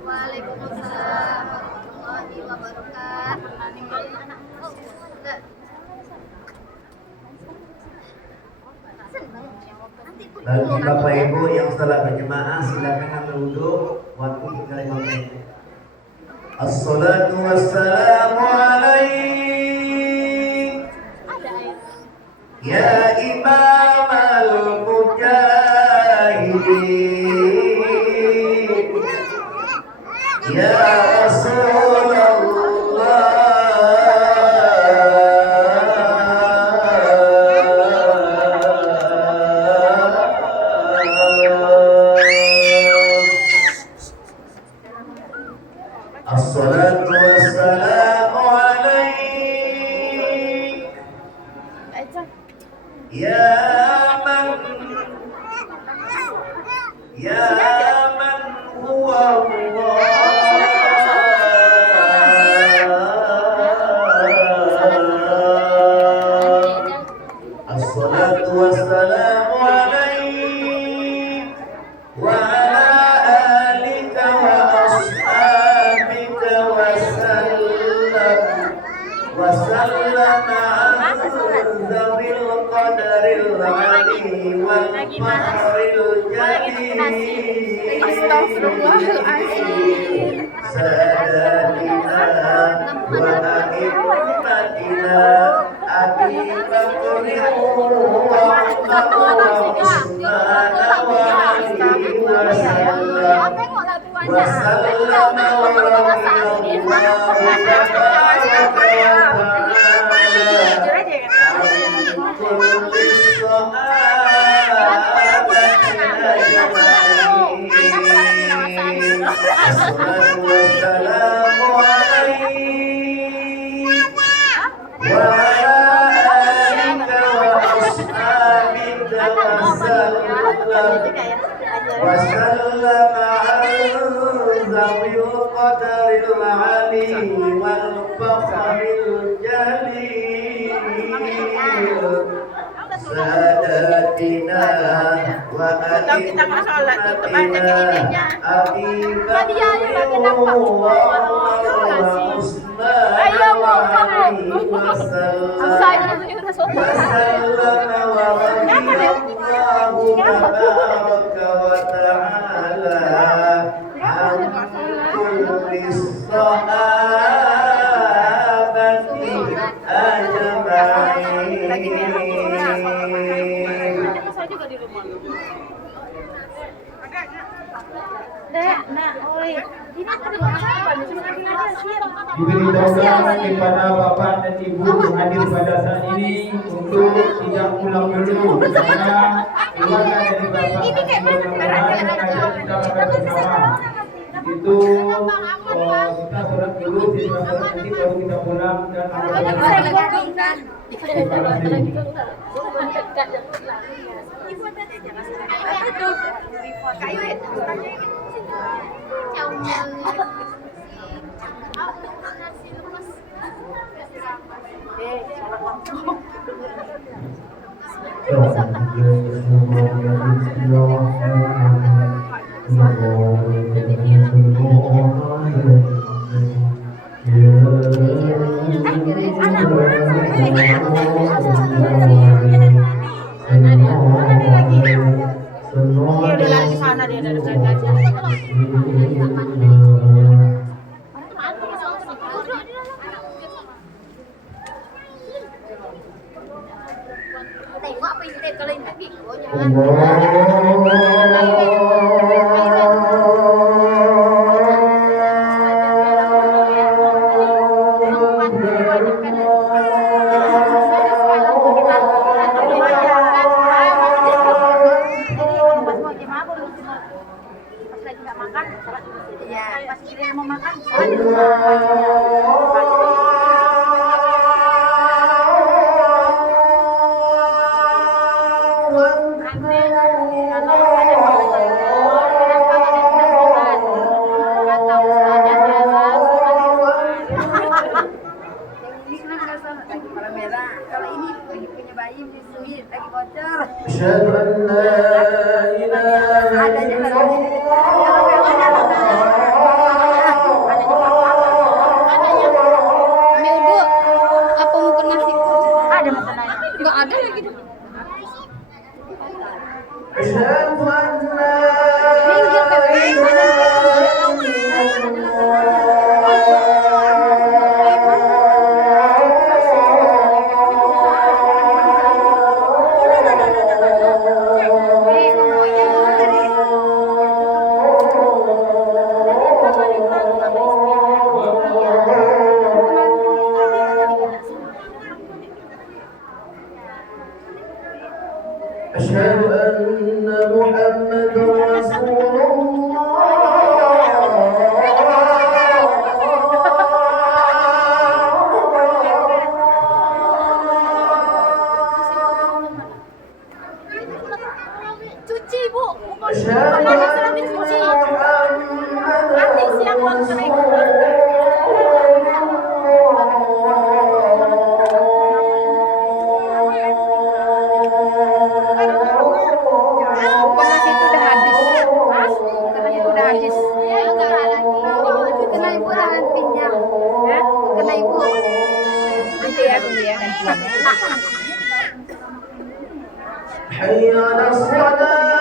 Waalaikumsalam warahmatullahi wabarakatuh. Bagi Bapak Ibu yang salat berjemaah silakan ambil wudhu. Waktu tinggal 5 menit. Assalatu wassalamu alaik ya imam al-mujahidin ya Assalatu wassalamu alaik ya man huwa Allah. Assalatu wassalamu alaik wa ala alika wa ashabika wa sallam ala zawil qadaril ali wal fahril jali Astagfirullahaladzim. sadatina wa a'immatina Abi Bakri wa Umar wa Utsman wa Ali wa sallam wa sallama wa وسلم عن ذوي القدر العلي والفخر الجليل ساداتنا وأئمتنا أبي بكر وعمر وعثمان وعلي وسلم ورضي الله تبارك وتعالى عن كل الصحابة أجمعين. Diberitahukan kepada Bapak dan Ibu hadir pada saat ini untuk tidak pulang dulu karena keluarga dari Bapak dan Ibu ajak kita makan bersama. Itu kita sholat dulu, kita sholat nanti baru kita pulang dan Dia udah lari ke sana, dia dari makan, sholat di masjid. Iya. Pas giliran mau makan, sholat di rumah. أشهد أن لا إله إلا Apa mau ke nasi? Ada makanannya. Enggak ada lagi. أشهد أن لا أشهد أن محمد رسول Cuci, Bu. أشهد Makanan sedang dicuci. Nanti siang baru kering. Nasi itu udah habis. Nasi itu udah habis. Ya, enggak ada lagi. Kena ibu jangan pinjam. Ya, kena ibu. Nanti ya tunggu ya gantiannya. حي على الصلاة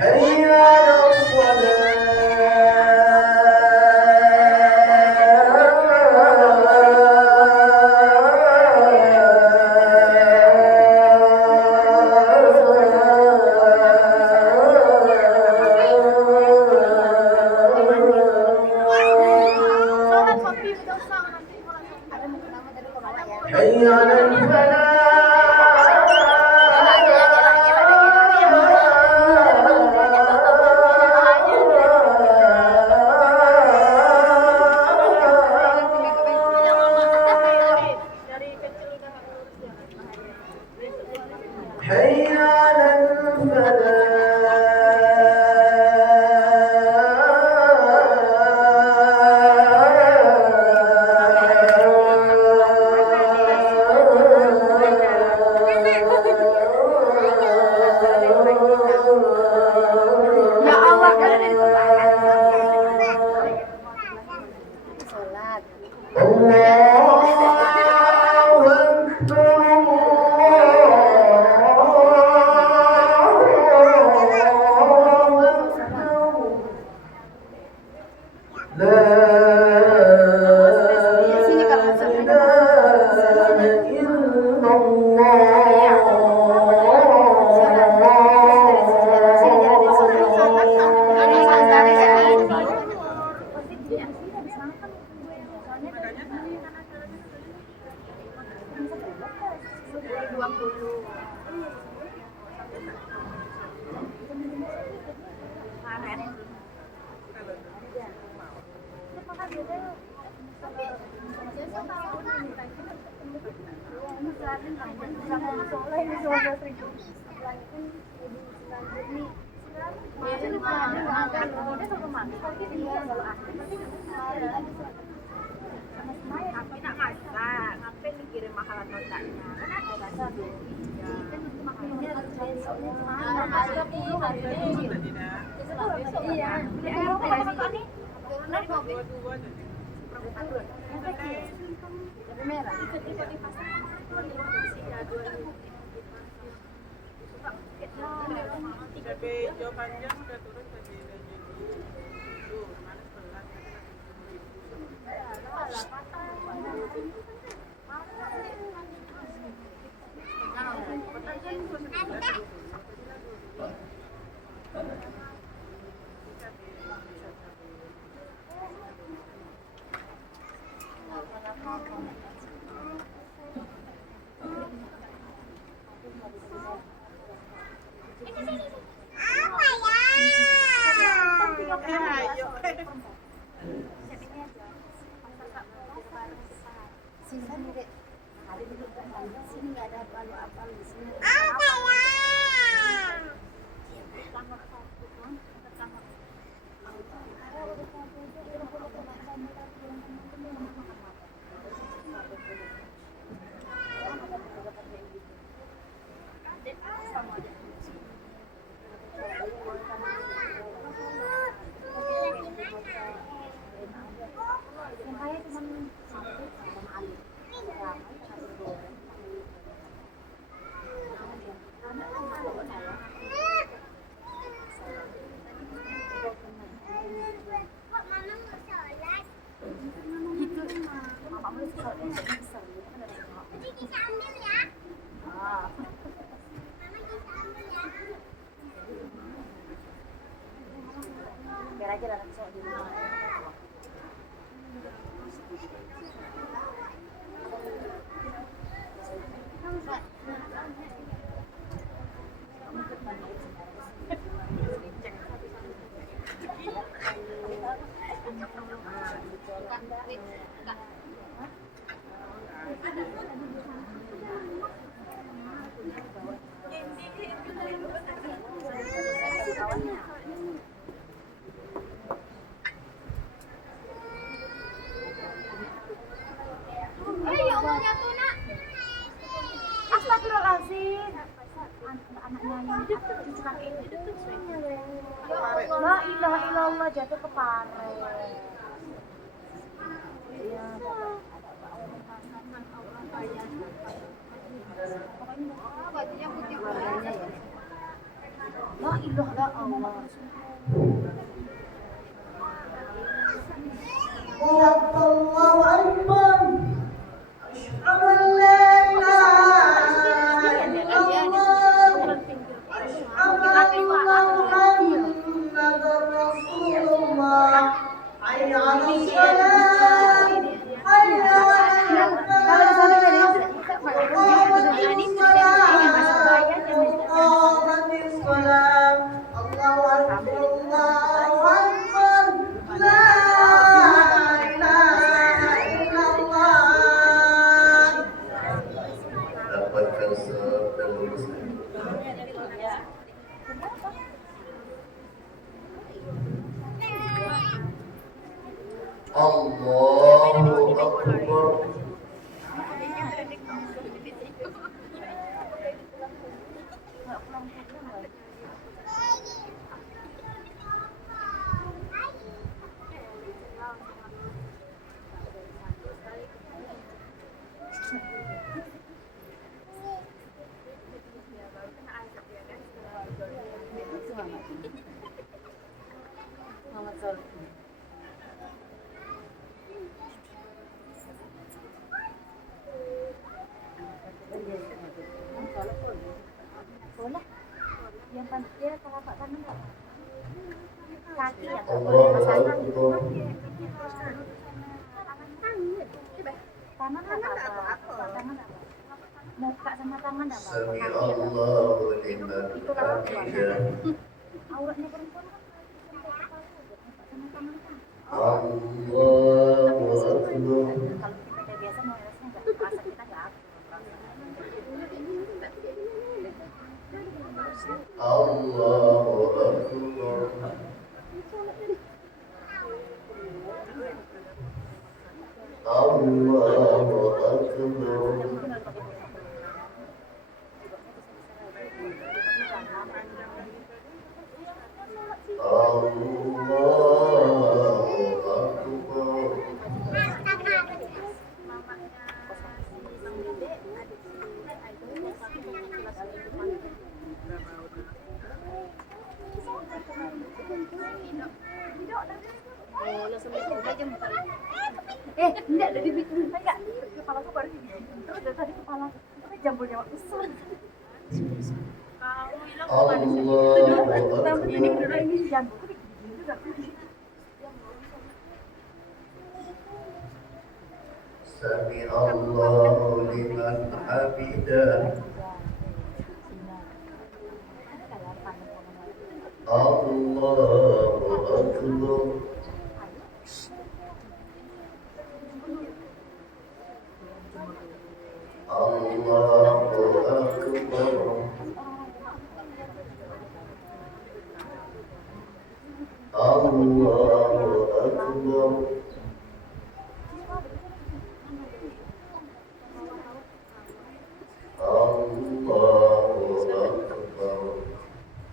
حي على Sholat kopi dosa nanti. حي على حي على Ya Allah kan ada di sholat. Aku nak masak, ngapain mikirin mahal atau enggaknya? Kan ada rasa tuh. Iya. Dari mobil. Yang kecil. Merah. Di pasar. Cabai hijau panjang udah turun tadi udah jadi. Tuh, mana sebelah. Ayo. Sini Dek. Sini nggak ada apa-apa di sini. Biar aja lah soal di rumah. Astagfirullahaladzim. Anaknya yang cucu kakek ini. La ilaha illallah, jatuh ke pare. Iya. Bajunya putih warnanya ya. La ilaha illallah. Allahu Akbar. Asyhadu an la ilaha illallah. Asyhadu anna Muhammadar Rasulullah. Hayya 'alas shalah. Hayya 'alal falah. Qamatis shalah. Allahu Akbar. Allahu Akbar. La ilaha illallah. Dapatkan sahab dan lulus. Allahu Akbar. Muhammad Soleh. Boleh. Yang dia telapak tangan nggak? Kaki ya. Allahu Tangan Akbar. tangan apa? Tangan apa? Muka sama tangan apa? Sami Allahu liman hamidah. Auratnya perempuan kan sampai kepala aja. Muka sama tangan kan. Allahu Akbar. Kalau kita kayak biasa melelesnya nggak terasa, kita nggak aktif Allahu Akbar. Allahu Akbar. Enggak ada di bikin enggak. Kepala tuh baru gini. Terus dari tadi kepala tapi jambulnya besar. Allahu Ini Akbar. beneran ini jambul tuh begini juga. Sami Allahu liman hamidah. Allahu Akbar.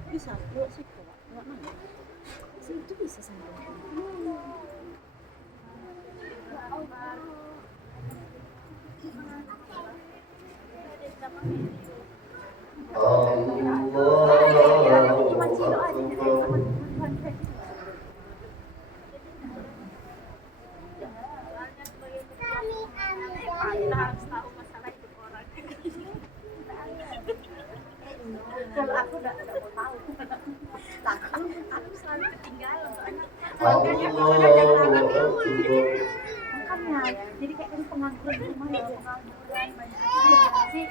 Bisa, dua sih kok. Enggak mana. Sih itu bisa sampai. Kalau aku udah tahu. Aku selalu ketinggalan soalnya. Makanya, jadi kayak kan pengangguran rumah ya, pengangguran banyak si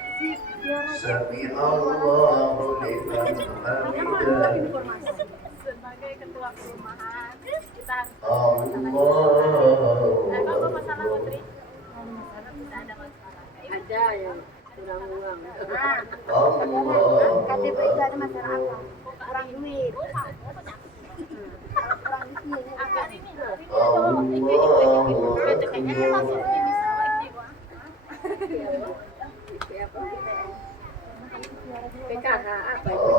Sami Allahu liman hamidah. informasi sebagai ketua perumahan kita Allahu apa masalah Akbar. Putri? Tidak ada masalah. Ada yang kurang uang. Allahu KTP itu ada Akbar. masalah apa? Kurang duit. Kurang duit. Apa ini? Kayaknya masuk di misalnya ini gua. PKH apa itu?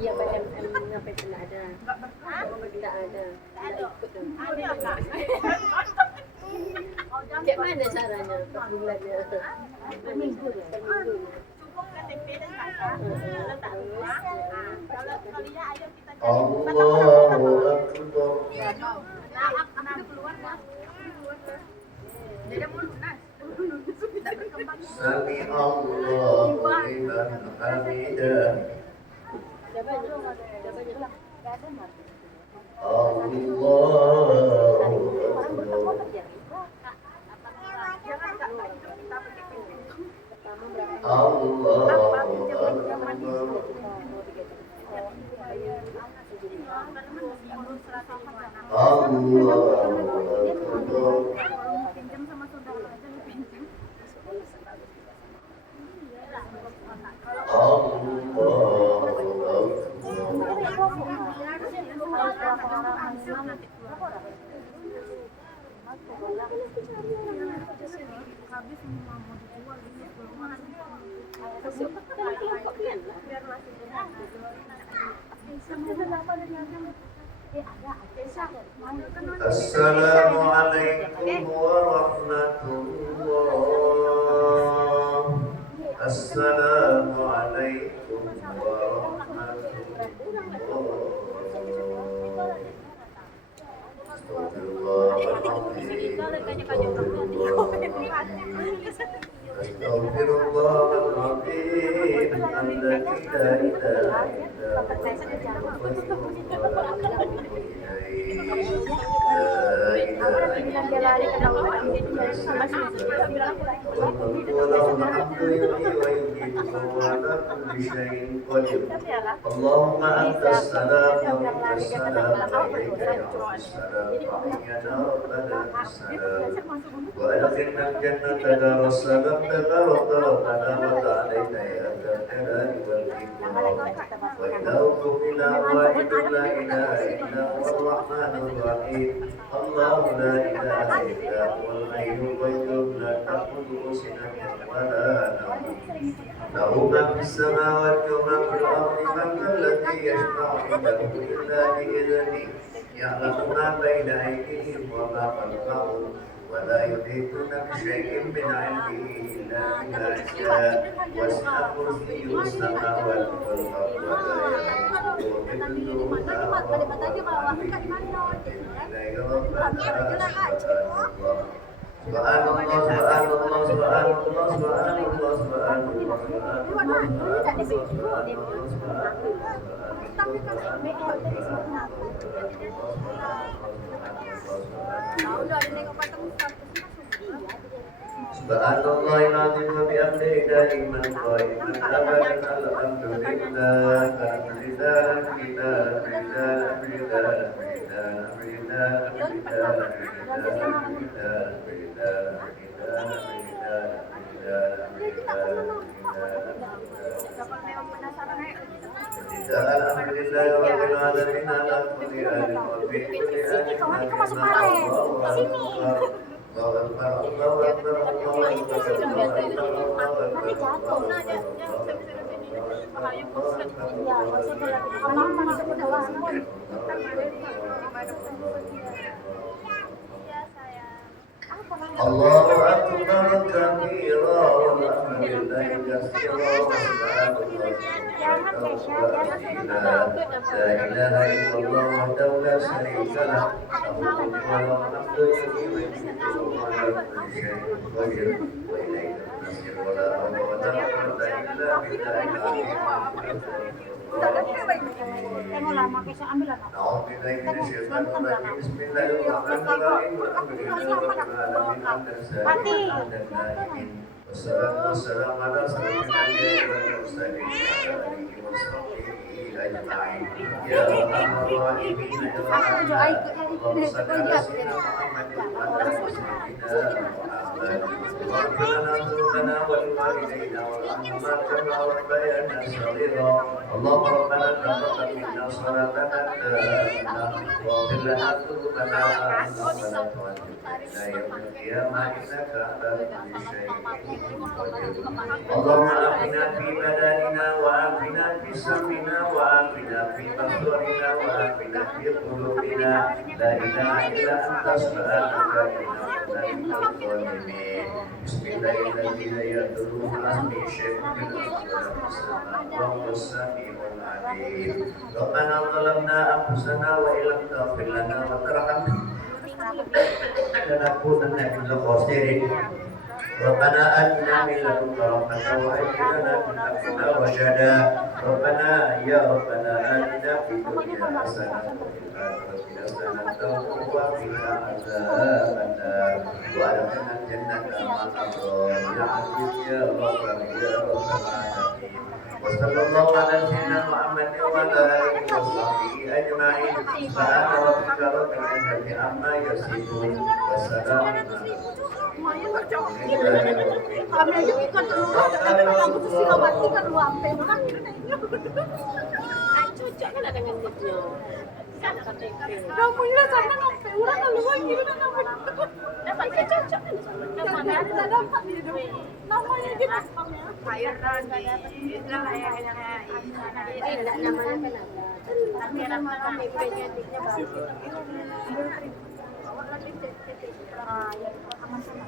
Iya PMM ngapain tidak ada? Tidak ada. Tidak ikut dong. Kayak mana caranya per bulannya? Per minggu. Cukup KTP dan kakak letak rumah. Kalau dia ayo kita cari. Allahu Akbar. Nah, aku keluar lah. Jadi mau lunas. Tidak berkembang. Sami Allahu liman hamidah. Ada banyak. Ada banyak. Gak ada mas. Allahu Akbar. Jangan kak hidup kita pakai pintu. Allahu Akbar. Allahu Akbar. Pinjam sama saudara aja lu pinjam. Habis semua mau dijual ini perumahan. Biar masih Assalamualaikum warahmatullah. Assalamualaikum Astagfirullahaladzim alladzi la ilaha اللهم أنت السلام ومنك السلام عليك يا السلام يا ربنا السلام وأدخلنا الجنة دار السلام تبارك ربنا وتعالينا يا ذا الجلال والإكرام وإلهكم إله واحد لا إله إلا هو الرحمن الرحيم الله لا إله إلا هو الحي القيوم لا تأخذه سنة ولا نوم له ما في السماوات وما في الأرض من ذا الذي يشفع عنده إلا بإذنه يعلم ما بين أيديهم وما خلفهم ولا يحيطون بشيء من علمه إلا بما شاء وسع كرسيه السماوات والأرض ولا يؤوده حفظهما إليه ربنا سبحان الله سبحان الله سبحان الله سبحان الله سبحان Subhanallahil azim wa bihamdihi daiman qaiman abadan alhamdulillah Allahu akbar kabira walhamdulillahi katsira wa subhanallah la ilaha illallah wahdahu la syarika lah lahul mulku wa lahul hamdu yuhyi wa yumiitu wa huwa ala kulli syai'in qadir wa ilayhi al-masir wa la hawla wa la quwwata illa billahil aliyyil azim. اللهم ربنا تقبل منا صلاتنا واغفر لنا ذنوبنا إلى يوم القيامة إنك على كل شيء قدير. اللهم آتنا في بدننا وآتنا في سمعنا وآتنا في بصرنا وآتنا في قلوبنا لا إله إلا أنت سبحانك إنا كنا من الظالمين. بسم الله الذي لا يضر مع اسمه شيء في الأرض وهو السميع العليم. ربنا ظلمنا أنفسنا وإن لم تغفر لنا وترحمنا لنكونن من الخاسرين. ربنا آتنا من لدنك رحمة وهب لنا من أمرنا رشدا. ربنا يا ربنا آتنا في الدنيا حسنة وفي الآخرة حسنة وقنا عذاب النار وأدخلنا الجنة مع الأبرار يا عزيز يا رب العالمين. وصلى الله على سيدنا محمد وعلى آله وصحبه أجمعين. سبحان ربك رب العزة عما يصفون والسلام على Kami aja bukan keluar, tapi kamu tuh silawati kan luampe, kan gitu nih. Cocok kan ada dengan dia. Kamu ya sana ngampe, orang keluar gitu kan ngampe. Dapat dia cocok kan sama. Yang kita dapat dia dong. Namanya gitu. Air nanti, itulah yang Enggak namanya kan ada. Tapi nama penyediknya bagus. Ah, ya aman sama.